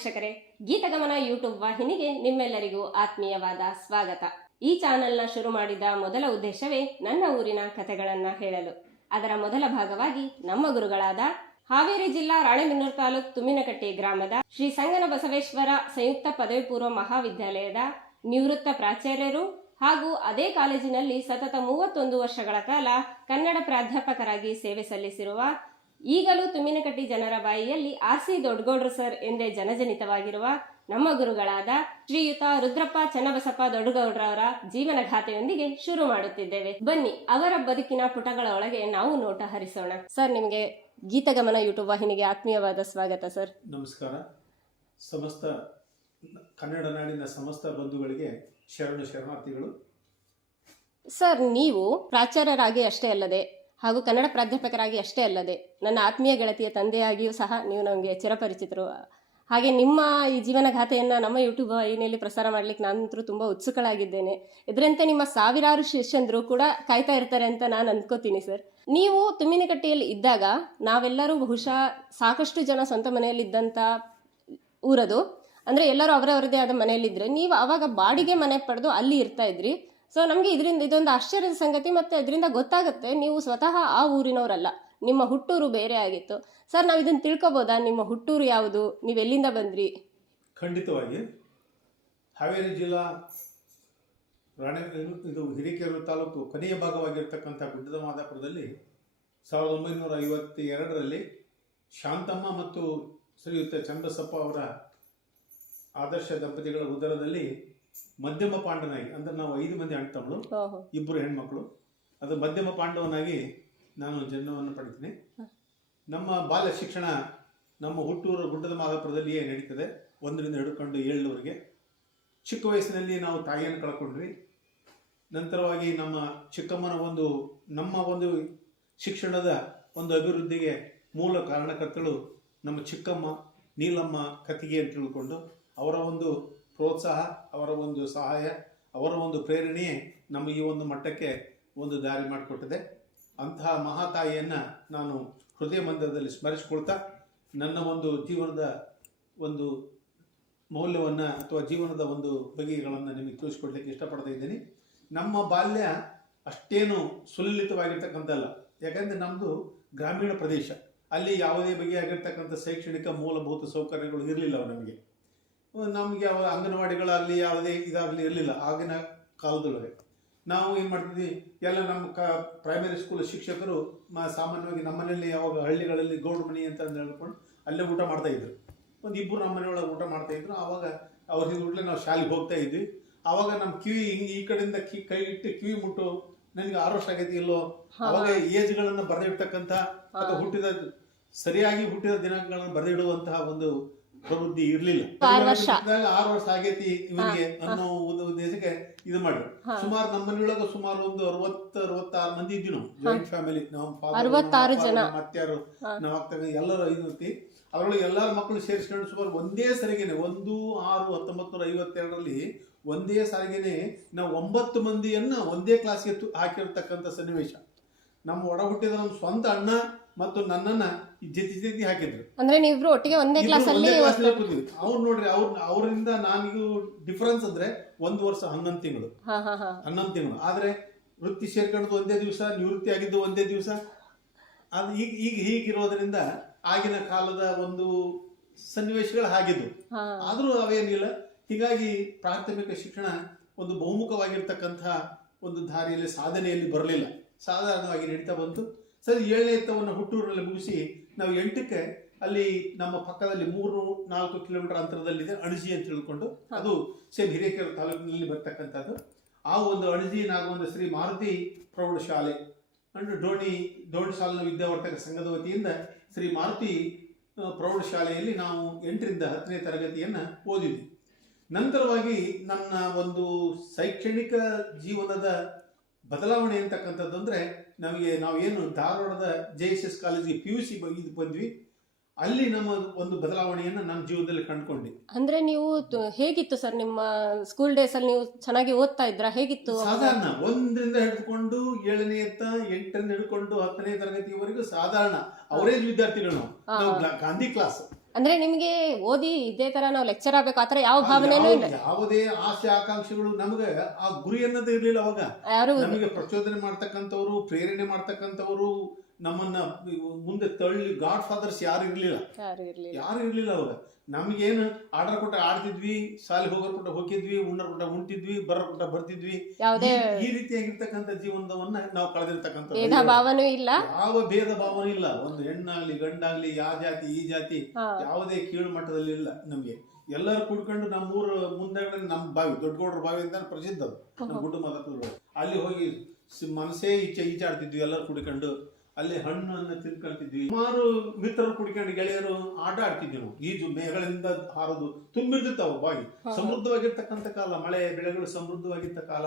ವೀಕ್ಷಕರೇ, ಗೀತಗಮನ ಯೂಟ್ಯೂಬ್ ವಾಹಿನಿಗೆ ನಿಮ್ಮೆಲ್ಲರಿಗೂ ಆತ್ಮೀಯವಾದ ಸ್ವಾಗತ. ಈ ಚಾನೆಲ್ನ ಶುರು ಮಾಡಿದ ಮೊದಲ ಉದ್ದೇಶವೇ ನನ್ನ ಊರಿನ ಕಥೆಗಳನ್ನ ಹೇಳಲು. ಅದರ ಮೊದಲ ಭಾಗವಾಗಿ ನಮ್ಮ ಗುರುಗಳಾದ ಹಾವೇರಿ ಜಿಲ್ಲಾ ರಾಣೆಬೆನ್ನೂರು ತಾಲೂಕು ತುಮಿನಕಟ್ಟೆ ಗ್ರಾಮದ ಶ್ರೀ ಸಂಗನ ಬಸವೇಶ್ವರ ಸಂಯುಕ್ತ ಪದವಿ ಪೂರ್ವ ಮಹಾವಿದ್ಯಾಲಯದ ನಿವೃತ್ತ ಪ್ರಾಚಾರ್ಯರು ಹಾಗೂ ಅದೇ ಕಾಲೇಜಿನಲ್ಲಿ ಸತತ ಮೂವತ್ತೊಂದು ವರ್ಷಗಳ ಕಾಲ ಕನ್ನಡ ಪ್ರಾಧ್ಯಾಪಕರಾಗಿ ಸೇವೆ ಸಲ್ಲಿಸಿರುವ ಈಗಲೂ ತುಮ್ಮಿನಕಟ್ಟಿ ಜನರ ಬಾಯಿಯಲ್ಲಿ ಆರ್ ಸಿ ದೊಡ್ಡಗೌಡ್ರು ಸರ್ ಎಂದೇ ಜನಜನಿತವಾಗಿರುವ ನಮ್ಮ ಗುರುಗಳಾದ ಶ್ರೀಯುತ ರುದ್ರಪ್ಪ ಚನ್ನಬಸಪ್ಪ ದೊಡ್ಡಗೌಡ್ರವರ ಜೀವನ ಗಾಥೆಯೊಂದಿಗೆ ಶುರು ಮಾಡುತ್ತಿದ್ದೇವೆ. ಬನ್ನಿ ಅವರ ಬದುಕಿನ ಪುಟಗಳ ಒಳಗೆ ನಾವು ನೋಟ ಹರಿಸೋಣ. ಸರ್ ನಿಮಗೆ ಗೀತಗಮನ ಯೂಟ್ಯೂಬ್ ವಾಹಿನಿಗೆ ಆತ್ಮೀಯವಾದ ಸ್ವಾಗತ ಸರ್. ನಮಸ್ಕಾರ. ಸಮಸ್ತ ಕನ್ನಡ ನಾಡಿನ ಸಮಸ್ತ ಬಂಧುಗಳಿಗೆ ಶರಣು ಶರಣಾರ್ಥಿಗಳು. ಸರ್ ನೀವು ಪ್ರಾಚಾರ್ಯರಾಗಿ ಅಷ್ಟೇ ಅಲ್ಲದೆ ಹಾಗೂ ಕನ್ನಡ ಪ್ರಾಧ್ಯಾಪಕರಾಗಿ ಅಷ್ಟೇ ಅಲ್ಲದೆ ನನ್ನ ಆತ್ಮೀಯ ಗೆಳತಿಯ ತಂದೆಯಾಗಿಯೂ ಸಹ ನೀವು ನಮಗೆ ಚಿರಪರಿಚಿತರು. ಹಾಗೆ ನಿಮ್ಮ ಈ ಜೀವನ ಗಾಥೆಯನ್ನು ನಮ್ಮ ಯೂಟ್ಯೂಬ್ ವಾಹಿನಿಯಲ್ಲಿ ಪ್ರಸಾರ ಮಾಡಲಿಕ್ಕೆ ನಾನಂತರೂ ತುಂಬ ಉತ್ಸುಕಳಾಗಿದ್ದೇನೆ. ಇದರಂತೆ ನಿಮ್ಮ ಸಾವಿರಾರು ಶಿಷ್ಯಂದರು ಕೂಡ ಕಾಯ್ತಾ ಇರ್ತಾರೆ ಅಂತ ನಾನು ಅಂದ್ಕೋತೀನಿ ಸರ್. ನೀವು ತುಮ್ಮಿನಕಟ್ಟೆಯಲ್ಲಿ ಇದ್ದಾಗ ನಾವೆಲ್ಲರೂ ಬಹುಶಃ ಸಾಕಷ್ಟು ಜನ ಸ್ವಂತ ಮನೆಯಲ್ಲಿದ್ದಂಥ ಊರದು. ಅಂದರೆ ಎಲ್ಲರೂ ಅವರವರದೇ ಆದ ಮನೆಯಲ್ಲಿದ್ದರೆ ನೀವು ಆವಾಗ ಬಾಡಿಗೆ ಮನೆ ಪಡೆದು ಅಲ್ಲಿ ಇರ್ತಾ ಇದ್ರಿ. ಸೊ ನಮಗೆ ಇದರಿಂದ ಇದೊಂದು ಆಶ್ಚರ್ಯದ ಸಂಗತಿ ಮತ್ತು ಇದರಿಂದ ಗೊತ್ತಾಗುತ್ತೆ ನೀವು ಸ್ವತಃ ಆ ಊರಿನವರಲ್ಲ. ನಿಮ್ಮ ಹುಟ್ಟೂರು ಬೇರೆ ಆಗಿತ್ತು. ಸರ್ ನಾವು ಇದನ್ನು ತಿಳ್ಕೊಬೋದಾ? ನಿಮ್ಮ ಹುಟ್ಟೂರು ಯಾವುದು? ನೀವು ಎಲ್ಲಿಂದ ಬಂದ್ರಿ? ಖಂಡಿತವಾಗಿ. ಹಾವೇರಿ ಜಿಲ್ಲಾ ರಾಣೆಬೆನ್ನೂರು ಇದು ಹಿರೇಕೆರೂರು ತಾಲೂಕು ಕೊನೆಯ ಭಾಗವಾಗಿರ್ತಕ್ಕಂಥ ಗುಡ್ಡದ ಮಾದಾಪುರದಲ್ಲಿ ಸಾವಿರದ ಒಂಬೈನೂರ ಐವತ್ತ ಎರಡರಲ್ಲಿ ಶಾಂತಮ್ಮ ಮತ್ತು ಶ್ರೀಯುತ ಚಂದ್ರಸಪ್ಪ ಅವರ ಆದರ್ಶ ದಂಪತಿಗಳ ಉದರದಲ್ಲಿ ಮಧ್ಯಮ ಪಾಂಡನಾಗಿ ಅಂದ್ರೆ ನಾವು ಐದು ಮಂದಿ ಅಣ್ಣ ತಮ್ಮಳು ಇಬ್ಬರು ಹೆಣ್ಮಕ್ಳು. ಅದು ಮಧ್ಯಮ ಪಾಂಡವನಾಗಿ ನಾನು ಜನ್ಮವನ್ನು ಪಡಿತೀನಿ ನಮ್ಮ ಬಾಲ್ಯ ಶಿಕ್ಷಣ ನಮ್ಮ ಹುಟ್ಟೂರು ಗುಡ್ಡದ ಮಾದಾಪುರದಲ್ಲಿಯೇ ನಡೀತದೆ. ಒಂದರಿಂದ ಹಿಡ್ಕೊಂಡು ಏಳೂರಿಗೆ ಚಿಕ್ಕ ವಯಸ್ಸಿನಲ್ಲಿ ನಾವು ತಾಯಿಯನ್ನು ಕಳ್ಕೊಂಡ್ವಿ. ನಂತರವಾಗಿ ನಮ್ಮ ಚಿಕ್ಕಮ್ಮನ ಒಂದು, ನಮ್ಮ ಒಂದು ಶಿಕ್ಷಣದ ಒಂದು ಅಭಿವೃದ್ಧಿಗೆ ಮೂಲ ಕಾರಣಕರ್ತಳು ನಮ್ಮ ಚಿಕ್ಕಮ್ಮ ನೀಲಮ್ಮ ಕತ್ತಿಗೆ ಅಂತ ತಿಳ್ಕೊಂಡು ಅವರ ಒಂದು ಪ್ರೋತ್ಸಾಹ, ಅವರ ಒಂದು ಸಹಾಯ, ಅವರ ಒಂದು ಪ್ರೇರಣೆಯೇ ನಮಗೆ ಈ ಒಂದು ಮಟ್ಟಕ್ಕೆ ಒಂದು ದಾರಿ ಮಾಡಿಕೊಟ್ಟಿದೆ. ಅಂತಹ ಮಹಾತಾಯಿಯನ್ನು ನಾನು ಹೃದಯ ಮಂದಿರದಲ್ಲಿ ಸ್ಮರಿಸಿಕೊಳ್ತಾ ನನ್ನ ಒಂದು ಜೀವನದ ಒಂದು ಮೌಲ್ಯವನ್ನು ಅಥವಾ ಜೀವನದ ಒಂದು ಬಗೆಗಳನ್ನು ನಿಮಗೆ ತಿಳಿಸ್ಕೊಡ್ಲಿಕ್ಕೆ ಇಷ್ಟಪಡ್ತಾ ಇದ್ದೀನಿ. ನಮ್ಮ ಬಾಲ್ಯ ಅಷ್ಟೇನು ಸುಲಲಿತವಾಗಿರ್ತಕ್ಕಂಥಲ್ಲ ಯಾಕಂದರೆ ನಮ್ಮದು ಗ್ರಾಮೀಣ ಪ್ರದೇಶ. ಅಲ್ಲಿ ಯಾವುದೇ ಬಗೆಯಾಗಿರ್ತಕ್ಕಂಥ ಶೈಕ್ಷಣಿಕ ಮೂಲಭೂತ ಸೌಕರ್ಯಗಳು ಇರಲಿಲ್ಲ ನಮಗೆ. ನಮಗೆ ಯಾವ ಅಂಗನವಾಡಿಗಳಾಗಲಿ ಯಾವುದೇ ಇದಾಗಲಿ ಇರಲಿಲ್ಲ ಆಗಿನ ಕಾಲದೊಳಗೆ. ನಾವು ಏನು ಮಾಡ್ತಿದ್ವಿ? ಎಲ್ಲ ನಮ್ಮ ಕ ಪ್ರೈಮರಿ ಸ್ಕೂಲ್ ಶಿಕ್ಷಕರು ಮ ಸಾಮಾನ್ಯವಾಗಿ ನಮ್ಮನೆಯಲ್ಲಿ ಯಾವಾಗ ಹಳ್ಳಿಗಳಲ್ಲಿ ಗೌಡ್ ಮನೆ ಅಂತ ಹೇಳ್ಕೊಂಡು ಅಲ್ಲೇ ಊಟ ಮಾಡ್ತಾ ಇದ್ರು. ಒಂದು ಇಬ್ಬರು ನಮ್ಮ ಮನೆಯೊಳಗೆ ಊಟ ಮಾಡ್ತಾ ಇದ್ರು. ಆವಾಗ ಅವ್ರ ಹಿಂದೆ ನಾವು ಶಾಲೆಗೆ ಹೋಗ್ತಾ ಇದ್ವಿ. ಆವಾಗ ನಮ್ಮ ಕಿವಿ ಹಿಂಗೆ ಈ ಕಡೆಯಿಂದ ಕಿ ಕೈ ಇಟ್ಟು ಕಿವಿ ಮುಟ್ಟು ನನಗೆ ಆರು ವರ್ಷ ಆಗೈತಿ ಇಲ್ಲೋ? ಅವಾಗ ಏಜ್ಗಳನ್ನು ಬರೆದಿಡ್ತಕ್ಕಂಥ ಅಥವಾ ಹುಟ್ಟಿದ ಸರಿಯಾಗಿ ಹುಟ್ಟಿದ ದಿನಾಂಕಗಳನ್ನು ಬರೆದಿಡುವಂತಹ ಒಂದು ಪ್ರವೃತ್ತಿ ಇರಲಿಲ್ಲ ಆರು ವರ್ಷ. ಆರು ವರ್ಷ ಆಗೈತಿ ಇವರಿಗೆ ಅನ್ನೋ ಒಂದು ಉದ್ದೇಶಕ್ಕೆ ಇದು ಮಾಡಿದ್ರು ಹಾ. ಸುಮಾರು ನಮ್ಮ ಮನೆಯೊಳಗ ಸುಮಾರು ಒಂದು ಅರವತ್ತ ಅರವತ್ತಾರು ಮಂದಿ ಇದ್ವಿ ನಾವು ಜಾಯಿಂಟ್ ಫ್ಯಾಮಿಲಿ ನಾವು ಅರವತ್ತಾರು ಜನ. ಮತ್ತಾರು. ನಾವು ಆಗ್ತಾಗ ಎಲ್ಲರೂ ಐದು ಮಂದಿ ಅದರೊಳಗೆ ಎಲ್ಲರ ಮಕ್ಕಳು ಸೇರಿಸ್ಕೊಂಡು ಸುಮಾರು ಒಂದೇ ಸರಿಗೆನೆ ಒಂದು ಆರು ಹತ್ತೊಂಬತ್ತು ನೂರ ಐವತ್ತೆರಡರಲ್ಲಿ ಒಂದೇ ಸಾರಿಗೆನೆ ನಾವು ಒಂಬತ್ತು ಮಂದಿಯನ್ನ ಒಂದೇ ಕ್ಲಾಸ್ಗೆ ಹಾಕಿರ್ತಕ್ಕಂಥ ಸನ್ನಿವೇಶ ನಮ್ಮ ಒಡಹುಟ್ಟಿದ ನಮ್ಮ ಸ್ವಂತ ಅಣ್ಣ ಮತ್ತು ನನ್ನನ್ನ ಜೊತೆ ಜತಿ ಹಾಕಿದ್ರು. ಅಂದ್ರೆ ನೀವಿಬ್ರು ಒಟ್ಟಿಗೆ ಒಂದೇ ಕ್ಲಾಸ್ ಅಲ್ಲಿ ಅವ್ರು ನೋಡ್ರಿ ಅವ್ರ ಅವರಿಂದ ನಾನಿಗೂ ಡಿಫರೆನ್ಸ್ ಅಂದ್ರೆ ಒಂದು ವರ್ಷ ಹನ್ನೊಂದು ತಿಂಗಳು. ಹಾ ಹಾ ಹಾ. ಹನ್ನೊಂದು ತಿಂಗಳು. ಆದ್ರೆ ವೃತ್ತಿ ಸೇರ್ಕೊಂಡದ್ದು ಒಂದೇ ದಿವಸ ನಿವೃತ್ತಿ ಆಗಿದ್ದು ಒಂದೇ ದಿವಸ. ಅದು ಈಗ ಈಗ ಹೀಗಿರೋದ್ರಿಂದ ಆಗಿನ ಕಾಲದ ಒಂದು ಸನ್ನಿವೇಶಗಳು ಹಾಗಿದ್ದು ಹಾ. ಆದರೂ ಅವೇನಿಲ್ಲ. ಹೀಗಾಗಿ ಪ್ರಾಥಮಿಕ ಶಿಕ್ಷಣ ಒಂದು ಬಹುಮುಖವಾಗಿರ್ತಕ್ಕಂಥ ಒಂದು ದಾರಿಯಲ್ಲಿ ಸಾಧನೆಯಲ್ಲಿ ಬರಲಿಲ್ಲ. ಸಾಧಾರಣವಾಗಿ ನಡೀತಾ ಬಂತು. ಸರಿ ಏಳನೇ ಎತ್ತವನ್ನು ಹುಟ್ಟೂರಲ್ಲಿ ಮುಗಿಸಿ ನಾವು ಎಂಟಕ್ಕೆ ಅಲ್ಲಿ ನಮ್ಮ ಪಕ್ಕದಲ್ಲಿ ಮೂರು ನಾಲ್ಕು ಕಿಲೋಮೀಟರ್ ಅಂತರದಲ್ಲಿದೆ ಅಣಜಿ ಅಂತ ತಿಳ್ಕೊಂಡು ಅದು ಸೇಮ್ ಹಿರೇಕೆರೆ ತಾಲೂಕಿನಲ್ಲಿ ಬರ್ತಕ್ಕಂಥದ್ದು. ಆ ಒಂದು ಅಣಜಿ ನಾಗವಂದ ಶ್ರೀ ಮಾರುತಿ ಪ್ರೌಢಶಾಲೆ ಅಂಡ್ ಡೋಣಿ ದೋಣಿ ಶಾಲಿನ ವಿದ್ಯಾವರ್ತಕ ಸಂಘದ ವತಿಯಿಂದ ಶ್ರೀ ಮಾರುತಿ ಪ್ರೌಢಶಾಲೆಯಲ್ಲಿ ನಾವು ಎಂಟರಿಂದ ಹತ್ತನೇ ತರಗತಿಯನ್ನು ಓದಿದ್ವಿ. ನಂತರವಾಗಿ ನನ್ನ ಒಂದು ಶೈಕ್ಷಣಿಕ ಜೀವನದ ಬದಲಾವಣೆ ಅಂತಕ್ಕಂಥದ್ದು ಅಂದರೆ ನಮಗೆ ನಾವು ಏನು ಧಾರವಾಡದ ಜೆ ಎಸ್ ಎಸ್ ಕಾಲೇಜಿಗೆ ಪಿ ಯು ಸಿ ಬಂದ್ವಿ. ಅಲ್ಲಿ ನಮ್ಮ ಒಂದು ಬದಲಾವಣೆಯನ್ನು ನಮ್ಮ ಜೀವನದಲ್ಲಿ ಕಂಡುಕೊಂಡ್ವಿ ಅಂದ್ರೆ ನೀವು ತು- ಹೇಗಿತ್ತು ಸರ್ ನಿಮ್ಮ ಸ್ಕೂಲ್ ಡೇಸ್ ಅಲ್ಲಿ ನೀವು ಚೆನ್ನಾಗಿ ಓದ್ತಾ ಇದ್ರ? ಹೇಗಿತ್ತು? ಸಾಧಾರಣ. ಒಂದರಿಂದ ಹಿಡ್ಕೊಂಡು ಏಳನೇ ಎತ್ತ ಎಂಟರಿಂದ ಹಿಡ್ಕೊಂಡು ಹತ್ತನೇ ತರಗತಿವರೆಗೂ ಸಾಧಾರಣ. ಅವರೇಜ್ ವಿದ್ಯಾರ್ಥಿಗಳು ನಾವು. ನಾವು ಗ್ಲಾ- ಗಾಂಧಿ ಕ್ಲಾಸ್ ಅಂದ್ರೆ ನಿಮಗೆ ಓದಿ ಇದೇ ತರ ನಾವು ಲೆಕ್ಚರ್ ಆಗ್ಬೇಕು ಆತರ ಯಾವ ಭಾವನೆನೂ ಇಲ್ಲ. ಯಾವುದೇ ಆಸೆ ಆಕಾಂಕ್ಷೆಗಳು ನಮಗೆ ಆ ಗುರಿ ಅನ್ನೋದು ಇರ್ಲಿಲ್ಲ ಅವಾಗ. ಯಾರು ನಮಗೆ ಪ್ರಚೋದನೆ ಮಾಡ್ತಕ್ಕಂಥವ್ರು ಪ್ರೇರಣೆ ಮಾಡ್ತಕ್ಕಂಥವ್ರು ನಮ್ಮನ್ನ ಮುಂದೆ ತಳ್ಳಿ ಗಾಡ್ ಫಾದರ್ಸ್ ಯಾರು ಇರಲಿಲ್ಲ. ಯಾರು ಇರ್ಲಿಲ್ಲ. ಯಾರು ಇರ್ಲಿಲ್ಲ ಅವಾಗ. ನಮಗೇನು ಆರ್ಡರ್ ಕೊಟ್ಟ ಆಡ್ತಿದ್ವಿ ಸಾಲಿ ಹೋಗೋರ್ ಕೊಟ್ಟ ಹೋಗಿದ್ವಿ ಉಣ್ಣರ್ ಕೊಟ್ಟ ಉಂಟಿದ್ವಿ ಬರೋ ಕೊಟ್ಟ ಬರ್ತಿದ್ವಿ. ಯಾವುದೇ ಈ- ರೀತಿಯಾಗಿರ್ತಕ್ಕಂಥ ಜೀವನವನ್ನ ನಾವು ಕಳೆದಿರ್ತಕ್ಕಂಥ ಭೇದ ಭಾವನೂ ಇಲ್ಲ. ಯಾವ ಭೇದ ಭಾವನೂ ಇಲ್ಲ. ಒಂದು ಹೆಣ್ಣಾಗ್ಲಿ ಗಂಡಾಗ್ಲಿ ಯಾವ ಜಾತಿ ಈ ಜಾತಿ. ಯಾವುದೇ ಕೀಳು ಮಟ್ಟದಲ್ಲಿ ಇಲ್ಲ ನಮ್ಗೆ. ಎಲ್ಲರೂ ಕೂಡ್ಕೊಂಡು ನಮ್ಮೂರ ಮುಂದೆಗಡೆ ನಮ್ಮ ಬಾವಿ ದೊಡ್ಡಗೌಡ್ರ ಬಾವಿ ಅಂತ ಪ್ರಸಿದ್ಧ ನಮ್ಮ ಗುಡ್ಡ ಅಲ್ಲಿ ಹೋಗಿ ಮನಸ್ಸೇ ಈಚೆ ಈಚಾಡ್ತಿದ್ವಿ ಎಲ್ಲರೂ ಕುಡ್ಕೊಂಡು. ಅಲ್ಲಿ ಹಣ್ಣನ್ನು ತಿನ್ಕೊಳ್ತಿದ್ವಿ ಸುಮಾರು ಮಿತ್ರರು ಕುಡ್ಕೊಂಡು ಗೆಳೆಯರು ಆಟ ಆಡ್ತಿದ್ವಿ ನಾವು ಈಜು ಮೇಘಗಳಿಂದ ಹಾರೋದು ತುಂಬಿರ್ತಿತ್ತು ಬಾವಿ. ಸಮೃದ್ಧವಾಗಿರ್ತಕ್ಕಂಥ ಕಾಲ ಮಳೆ ಬೆಳೆಗಳು ಸಮೃದ್ಧವಾಗಿದ್ದ ಕಾಲ.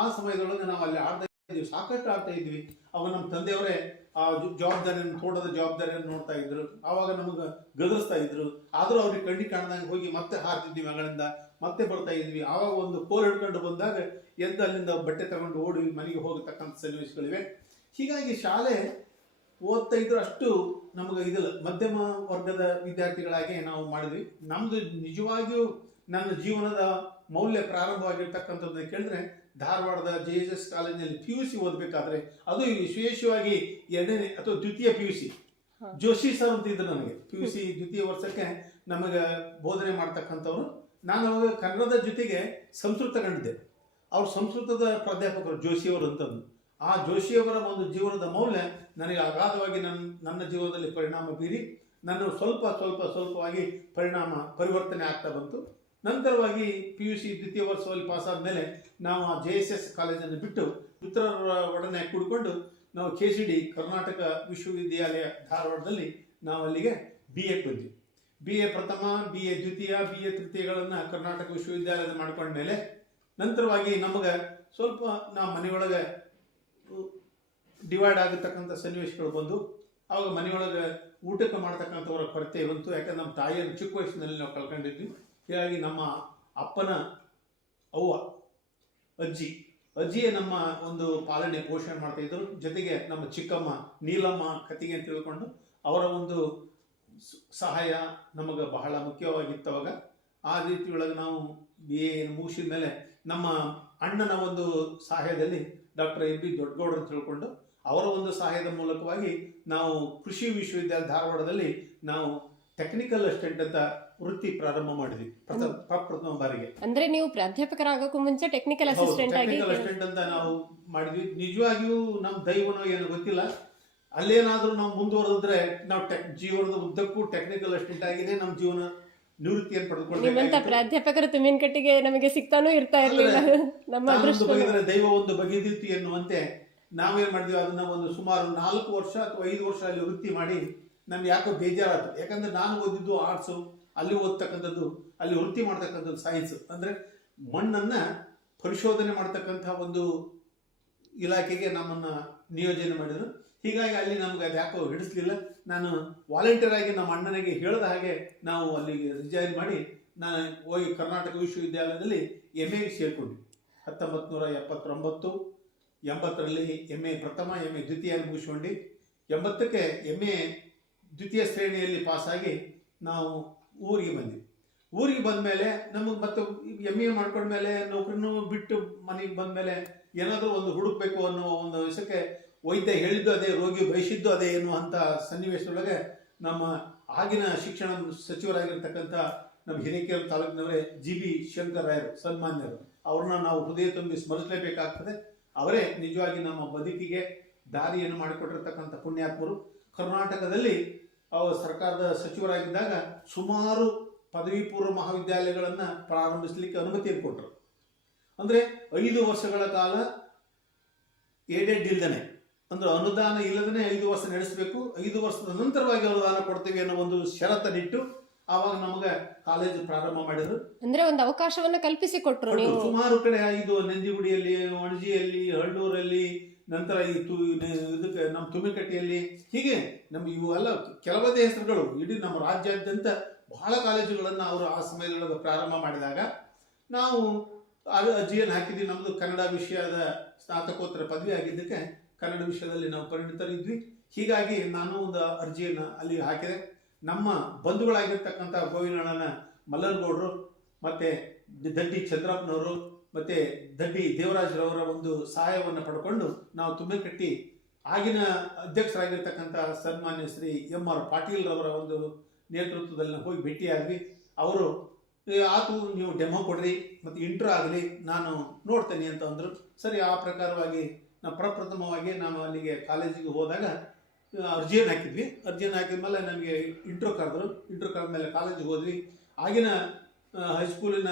ಆ ಸಮಯದೊಳಗೆ ನಾವು ಅಲ್ಲಿ ಆಡ್ತಾ ಇದ್ವಿ ಸಾಕಷ್ಟು ಆಡ್ತಾ ಇದ್ವಿ. ಅವಾಗ ನಮ್ಮ ತಂದೆಯವರೇ ಆ ಜವಾಬ್ದಾರಿಯನ್ನು ತೋಟದ ಜವಾಬ್ದಾರಿಯನ್ನು ನೋಡ್ತಾ ಇದ್ರು. ಆವಾಗ ನಮಗೆ ಗದರಿಸ್ತಾ ಇದ್ರು. ಆದ್ರೂ ಅವ್ರಿಗೆ ಕಣ್ಣಿ ಕಾಣ್ದಂಗೆ ಹೋಗಿ ಮತ್ತೆ ಹಾರ್ತಿದ್ವಿ ಮಗಳಿಂದ ಮತ್ತೆ ಬರ್ತಾ ಇದ್ವಿ. ಆವಾಗ ಒಂದು ಕೋಲ್ ಹಿಡ್ಕೊಂಡು ಬಂದಾಗ ಎದ್ದು ಅಲ್ಲಿಂದ ಬಟ್ಟೆ ತಗೊಂಡು ಓಡಿ ಮನೆಗೆ ಹೋಗತಕ್ಕಂಥ ಸನ್ನಿವೇಶಗಳಿವೆ. ಹೀಗಾಗಿ ಶಾಲೆ ಓದ್ತಾ ಇದ್ರು ಅಷ್ಟು ನಮಗೆ ಇದಿಲ್ಲ ಮಧ್ಯಮ ವರ್ಗದ ವಿದ್ಯಾರ್ಥಿಗಳಾಗಿ ನಾವು ಮಾಡಿದ್ವಿ. ನಮ್ದು ನಿಜವಾಗಿಯೂ ನನ್ನ ಜೀವನದ ಮೌಲ್ಯ ಪ್ರಾರಂಭವಾಗಿರ್ತಕ್ಕಂಥದ್ದನ್ನ ಕೇಳಿದ್ರೆ ಧಾರವಾಡದ ಜೆ ಎಸ್ ಎಸ್ ಕಾಲೇಜಿನಲ್ಲಿ ಪಿ ಯು ಸಿ ಓದಬೇಕಾದ್ರೆ ಅದು ವಿಶೇಷವಾಗಿ ಎರಡನೇ ಅಥವಾ ದ್ವಿತೀಯ P U C Joshi sir ಅಂತ ಇದ್ರು ನನಗೆ. ಪಿ ಯು ಸಿ ದ್ವಿತೀಯ ವರ್ಷಕ್ಕೆ ನಮಗೆ ಬೋಧನೆ ಮಾಡ್ತಕ್ಕಂಥವ್ರು. ನಾನು ಅವಾಗ ಕನ್ನಡದ ಜೊತೆಗೆ ಸಂಸ್ಕೃತ ಕಂಡಿದ್ದೆ. ಅವ್ರು ಸಂಸ್ಕೃತದ ಪ್ರಾಧ್ಯಾಪಕರು ಜೋಶಿಯವರು ಅಂತಂದು ಆ ಜೋಶಿಯವರ ಒಂದು ಜೀವನದ ಮೌಲ್ಯ ನನಗೆ ಅಗಾಧವಾಗಿ ನನ್ನ ನನ್ನ ಜೀವನದಲ್ಲಿ ಪರಿಣಾಮ ಬೀರಿ ನಾನು ಸ್ವಲ್ಪ ಸ್ವಲ್ಪ, ಸ್ವಲ್ಪವಾಗಿ ಪರಿಣಾಮ, ಪರಿವರ್ತನೆ ಆಗ್ತಾ ಬಂತು. ನಂತರವಾಗಿ ಪಿ ಯು ಸಿ ದ್ವಿತೀಯ ವರ್ಷದಲ್ಲಿ ಪಾಸ್ ಆದಮೇಲೆ ನಾವು ಆ ಜೆ ಎಸ್ ಎಸ್ ಕಾಲೇಜನ್ನು ಬಿಟ್ಟು ಮಿತ್ರರ ಒಡನೆ ಕೂಡಿಕೊಂಡು ನಾವು ಕೆ ಸಿ ಡಿ ಕರ್ನಾಟಕ ವಿಶ್ವವಿದ್ಯಾಲಯ ಧಾರವಾಡದಲ್ಲಿ ನಾವು ಅಲ್ಲಿಗೆ ಬಿ ಎ ಬಂದ್ವಿ. ಬಿ ಎ ಪ್ರಥಮ ಬಿ ಎ ದ್ವಿತೀಯ ಬಿ ಎ ತೃತೀಯಗಳನ್ನು ಕರ್ನಾಟಕ ವಿಶ್ವವಿದ್ಯಾಲಯದ ಮಾಡ್ಕೊಂಡ್ಮೇಲೆ ನಂತರವಾಗಿ ನಮಗೆ ಸ್ವಲ್ಪ ನಾವು ಮನೆಯೊಳಗೆ ಡಿವೈಡ್ ಆಗಿರ್ತಕ್ಕಂಥ ಸನ್ನಿವೇಶಗಳು ಬಂದು, ಆವಾಗ ಮನೆಯೊಳಗೆ ಊಟಕ್ಕೆ ಮಾಡ್ತಕ್ಕಂಥವ್ರ ಕೊರತೆ ಬಂತು. ಯಾಕಂದ್ರೆ ನಮ್ಮ ತಾಯಿಯನ್ನು ಚಿಕ್ಕ ವಯಸ್ಸಿನಲ್ಲಿ ನಾವು ಕಳ್ಕೊಂಡಿದ್ವಿ. ಹೀಗಾಗಿ ನಮ್ಮ ಅಪ್ಪನ ಅವ್ವ, ಅಜ್ಜಿ, ಅಜ್ಜಿಯೇ ನಮ್ಮ ಒಂದು ಪಾಲನೆ, ಪೋಷಣೆ ಮಾಡ್ತಾ ಇದ್ರು ಜೊತೆಗೆ ನಮ್ಮ ಚಿಕ್ಕಮ್ಮ ನೀಲಮ್ಮ ಕತಿಗೆ ಅಂತ ತಿಳ್ಕೊಂಡು ಅವರ ಒಂದು ಸಹಾಯ ನಮಗೆ ಬಹಳ ಮುಖ್ಯವಾಗಿತ್ತು ಅವಾಗ ಆ ರೀತಿಯೊಳಗೆ ನಾವು ಬಿ ಎ ಮುಗಿಸಿದ ಮೇಲೆ ನಮ್ಮ ಅಣ್ಣನ ಒಂದು ಸಹಾಯದಲ್ಲಿ ಡಾಕ್ಟರ್ ಎಂ ಬಿ ದೊಡ್ಡಗೌಡರು ತಿಳ್ಕೊಂಡು ಅವರ ಒಂದು ಸಹಾಯದ ಮೂಲಕವಾಗಿ ನಾವು ಕೃಷಿ ವಿಶ್ವವಿದ್ಯಾಲಯ ಧಾರವಾಡದಲ್ಲಿ ನಾವು ಟೆಕ್ನಿಕಲ್ ಅಸಿಸ್ಟೆಂಟ್ ಅಂತ ವೃತ್ತಿ ಪ್ರಾರಂಭ ಮಾಡಿದ್ವಿ. ಪ್ರಥಮ ಬಾರಿಗೆ. ಅಂದ್ರೆ ನೀವು ಪ್ರಾಧ್ಯಾಪಕರಾಗಕ್ಕೂ ಮುಂಚೆ ಟೆಕ್ನಿಕಲ್ ಅಸಿಸ್ಟೆಂಟ್ ಟೆಕ್ನಿಕಲ್ ಅಸಿಸ್ಟೆಂಟ್ ಅಂತ ನಾವು ಮಾಡಿದ್ವಿ. ನಿಜವಾಗಿಯೂ ನಮ್ಮ ದೈವನೋ ಏನು ಗೊತ್ತಿಲ್ಲ. ಅಲ್ಲೇನಾದ್ರೂ ನಾವು ಮುಂದುವರೆದ್ರೆ ನಾವು ಟೆಕ್ ಜೀವನದ ಉದ್ದಕ್ಕೂ ಟೆಕ್ನಿಕಲ್ ಅಸಿಸ್ಟೆಂಟ್ ಆಗಿನೇ ನಮ್ಮ ಜೀವನ ನಿವೃತ್ತಿಯನ್ನು ಪಡೆದುಕೊಂಡು ಪ್ರಾಧ್ಯಾಪಕರು ತುಮಿನ್ ಕಟ್ಟಿಗೆ ನಮಗೆ ಸಿಗ್ತಾನೂ ಇರ್ತಾ ಇರ್ಲಿಲ್ಲ. ನಮ್ಮ ದೈವ ಒಂದು ಬಗೆದಿತ್ತು ಎನ್ನುವಂತೆ ನಾವೇನ್ ಮಾಡಿದ್ವಿ? ಅದನ್ನು ಒಂದು ಸುಮಾರು ನಾಲ್ಕು ವರ್ಷ ಅಥವಾ ಐದು ವರ್ಷ ಅಲ್ಲಿ ವೃತ್ತಿ ಮಾಡಿ ನಮ್ಗೆ ಯಾಕೋ ಬೇಜಾರಾಯ್ತು ಯಾಕಂದರೆ ನಾನು ಓದಿದ್ದು ಆರ್ಟ್ಸು ಅಲ್ಲಿ ಓದ್ತಕ್ಕಂಥದ್ದು, ಅಲ್ಲಿ ವೃತ್ತಿ ಮಾಡ್ತಕ್ಕಂಥದ್ದು ಸೈನ್ಸ್ ಅಂದರೆ ಮಣ್ಣನ್ನು ಪರಿಶೋಧನೆ ಮಾಡ್ತಕ್ಕಂಥ ಒಂದು ಇಲಾಖೆಗೆ ನಮ್ಮನ್ನು ನಿಯೋಜನೆ ಮಾಡಿದರು. ಹೀಗಾಗಿ ಅಲ್ಲಿ ನಮ್ಗೆ ಅದು ಯಾಕೋ ಹಿಡಿಸ್ಲಿಲ್ಲ. ನಾನು ವಾಲಂಟಿಯರ್ ಆಗಿ ನಮ್ಮ ಅಣ್ಣನಿಗೆ ಹೇಳಿದ ಹಾಗೆ ನಾವು ಅಲ್ಲಿಗೆ ರಿಜೈನ್ ಮಾಡಿ ನಾನು ಹೋಗಿ ಕರ್ನಾಟಕ ವಿಶ್ವವಿದ್ಯಾಲಯದಲ್ಲಿ ಎಂ ಎಗೆ ಸೇರಿಕೊಂಡ್ವಿ. ಹತ್ತೊಂಬತ್ತು ನೂರ ಎಪ್ಪತ್ತೊಂಬತ್ತು ಎಂಬತ್ತರಲ್ಲಿ ಎಂ ಎ, ಪ್ರಥಮ ಎಂ ಎ, ದ್ವಿತೀಯ ಮುಗಿಸ್ಕೊಂಡು ಎಂಬತ್ತಕ್ಕೆ ಎಂ ಎ, ದ್ವಿತೀಯ ಶ್ರೇಣಿಯಲ್ಲಿ ಪಾಸಾಗಿ ನಾವು ಊರಿಗೆ ಬಂದ್ವಿ. ಊರಿಗೆ ಬಂದಮೇಲೆ ನಮಗೆ ಮತ್ತೆ ಎಂ ಎ ಮಾಡ್ಕೊಂಡ್ಮೇಲೆ ನೌಕರಿನೂ ಬಿಟ್ಟು ಮನೆಗೆ ಬಂದ ಮೇಲೆ ಏನಾದರೂ ಒಂದು ಹುಡುಕ್ಬೇಕು ಅನ್ನೋ ಒಂದು ವಿಷಯಕ್ಕೆ ವೈದ್ಯ ಹೇಳಿದ್ದು ಅದೇ ರೋಗಿ ಬಯಸಿದ್ದು ಅದೇ ಎನ್ನುವಂಥ ಸನ್ನಿವೇಶದೊಳಗೆ ನಮ್ಮ ಆಗಿನ ಶಿಕ್ಷಣ ಸಚಿವರಾಗಿರ್ತಕ್ಕಂಥ ನಮ್ಮ ಹಿರೇಕೆರೂರು ತಾಲೂಕಿನವರೇ ಜಿ ಬಿ ಶಂಕರ್ ರಾಯರು, ಸನ್ಮಾನ್ಯರು. ಅವ್ರನ್ನ ನಾವು ಹೃದಯ ತುಂಬಿ ಸ್ಮರಿಸಲೇಬೇಕಾಗ್ತದೆ. ಅವರೇ ನಿಜವಾಗಿ ನಮ್ಮ ಬದುಕಿಗೆ ದಾರಿಯನ್ನು ಮಾಡಿಕೊಟ್ಟಿರ್ತಕ್ಕಂಥ ಪುಣ್ಯಾತ್ಮರು. ಕರ್ನಾಟಕದಲ್ಲಿ ಅವರು ಸರ್ಕಾರದ ಸಚಿವರಾಗಿದ್ದಾಗ ಸುಮಾರು ಪದವಿ ಪೂರ್ವ ಮಹಾವಿದ್ಯಾಲಯಗಳನ್ನು ಪ್ರಾರಂಭಿಸಲಿಕ್ಕೆ ಅನುಮತಿಯನ್ನು ಕೊಟ್ಟರು ಅಂದರೆ ಐದು ವರ್ಷಗಳ ಕಾಲ ಏಡೆಡ್ ಇಲ್ಲದೇ ಅಂದ್ರೆ ಅನುದಾನ ಇಲ್ಲದೇ ಐದು ವರ್ಷ ನಡೆಸಬೇಕು, ಐದು ವರ್ಷದ ನಂತರವಾಗಿ ಅನುದಾನ ಕೊಡ್ತೇವೆ ಅನ್ನೋ ಒಂದು ಷರತ್ತನ್ನಿಟ್ಟು ಆವಾಗ ನಮಗೆ ಕಾಲೇಜು ಪ್ರಾರಂಭ ಮಾಡಿದ್ರು. ಅಂದ್ರೆ ಒಂದು ಅವಕಾಶವನ್ನ ಕಲ್ಪಿಸಿ ಕೊಟ್ರು ಕೊಟ್ಟು ನೀವು. ಸುಮಾರು ಕಡೆ ಇದು ನಂಜಿಗುಡಿಯಲ್ಲಿ ಒಣಜಿಯಲ್ಲಿ ಹಳ್ಳೂರಲ್ಲಿ ನಂತರ ಈ ತು ಇದಕ್ಕೆ ನಮ್ಮ ತುಮಿಕಟ್ಟಿಯಲ್ಲಿ. ಹೀಗೆ ನಮ್ಮ ಇವೆಲ್ಲ ಕೆಲವದೇ ಹೆಸರುಗಳು ಇಡೀ ನಮ್ಮ ರಾಜ್ಯಾದ್ಯಂತ ಬಹಳ ಕಾಲೇಜುಗಳನ್ನು ಅವರು ಆ ಸಮಯದೊಳಗೆ ಪ್ರಾರಂಭ ಮಾಡಿದಾಗ ನಾವು ಅದು ಅರ್ಜಿಯನ್ನು ಹಾಕಿದ್ವಿ. ನಮ್ಮದು ಕನ್ನಡ ವಿಷಯದ ಸ್ನಾತಕೋತ್ತರ ಪದವಿ ಆಗಿದ್ದಕ್ಕೆ ಕನ್ನಡ ವಿಷಯದಲ್ಲಿ ನಾವು ಪರಿಣಿತರಿದ್ವಿ. ಹೀಗಾಗಿ ನಾನು ಒಂದು ಅರ್ಜಿಯನ್ನು ಅಲ್ಲಿ ಹಾಕಿದೆ. ನಮ್ಮ ಬಂಧುಗಳಾಗಿರ್ತಕ್ಕಂಥ ಗೋವಿನಣ್ಣನ ಮಲ್ಲನಗೌಡರು ಮತ್ತೆ ದಡ್ಡಿ ಚಂದ್ರಪ್ಪನವರು ಮತ್ತೆ ದಡ್ಡಿ ದೇವರಾಜರವರ ಒಂದು ಸಹಾಯವನ್ನು ಪಡ್ಕೊಂಡು ನಾವು ತುಂಬಿಕಟ್ಟಿ ಆಗಿನ ಅಧ್ಯಕ್ಷರಾಗಿರ್ತಕ್ಕಂಥ ಸನ್ಮಾನ್ಯ ಶ್ರೀ ಎಂ ಆರ್ ಪಾಟೀಲ್ ರವರ ಒಂದು ನೇತೃತ್ವದಲ್ಲಿ ಹೋಗಿ ಭೇಟಿಯಾದ್ವಿ. ಅವರು "ಏ, ಆತು ನೀವು ಡೆಮೋ ಕೊಡ್ರಿ ಮತ್ತು ಇಂಟ್ರೋ ಆಗಲಿ ನಾನು ನೋಡ್ತೇನೆ ಅಂತ ಅಂದರು. ಸರಿ ಆ ಪ್ರಕಾರವಾಗಿ ನಾವು ಪ್ರಪ್ರಥಮವಾಗಿ ನಾವು ಅಲ್ಲಿಗೆ ಕಾಲೇಜಿಗೆ ಹೋದಾಗ ಅರ್ಜಿಯನ್ನು ಹಾಕಿದ್ವಿ. ಅರ್ಜಿಯನ್ನು ಹಾಕಿದ ಮೇಲೆ ನಮಗೆ ಇಂಟ್ರೋ ಕರೆದ್ರು. ಇಂಟ್ರೋ ಕರೆದ ಮೇಲೆ ಕಾಲೇಜಿಗೆ ಹೋದ್ವಿ. ಆಗಿನ ಹೈಸ್ಕೂಲಿನ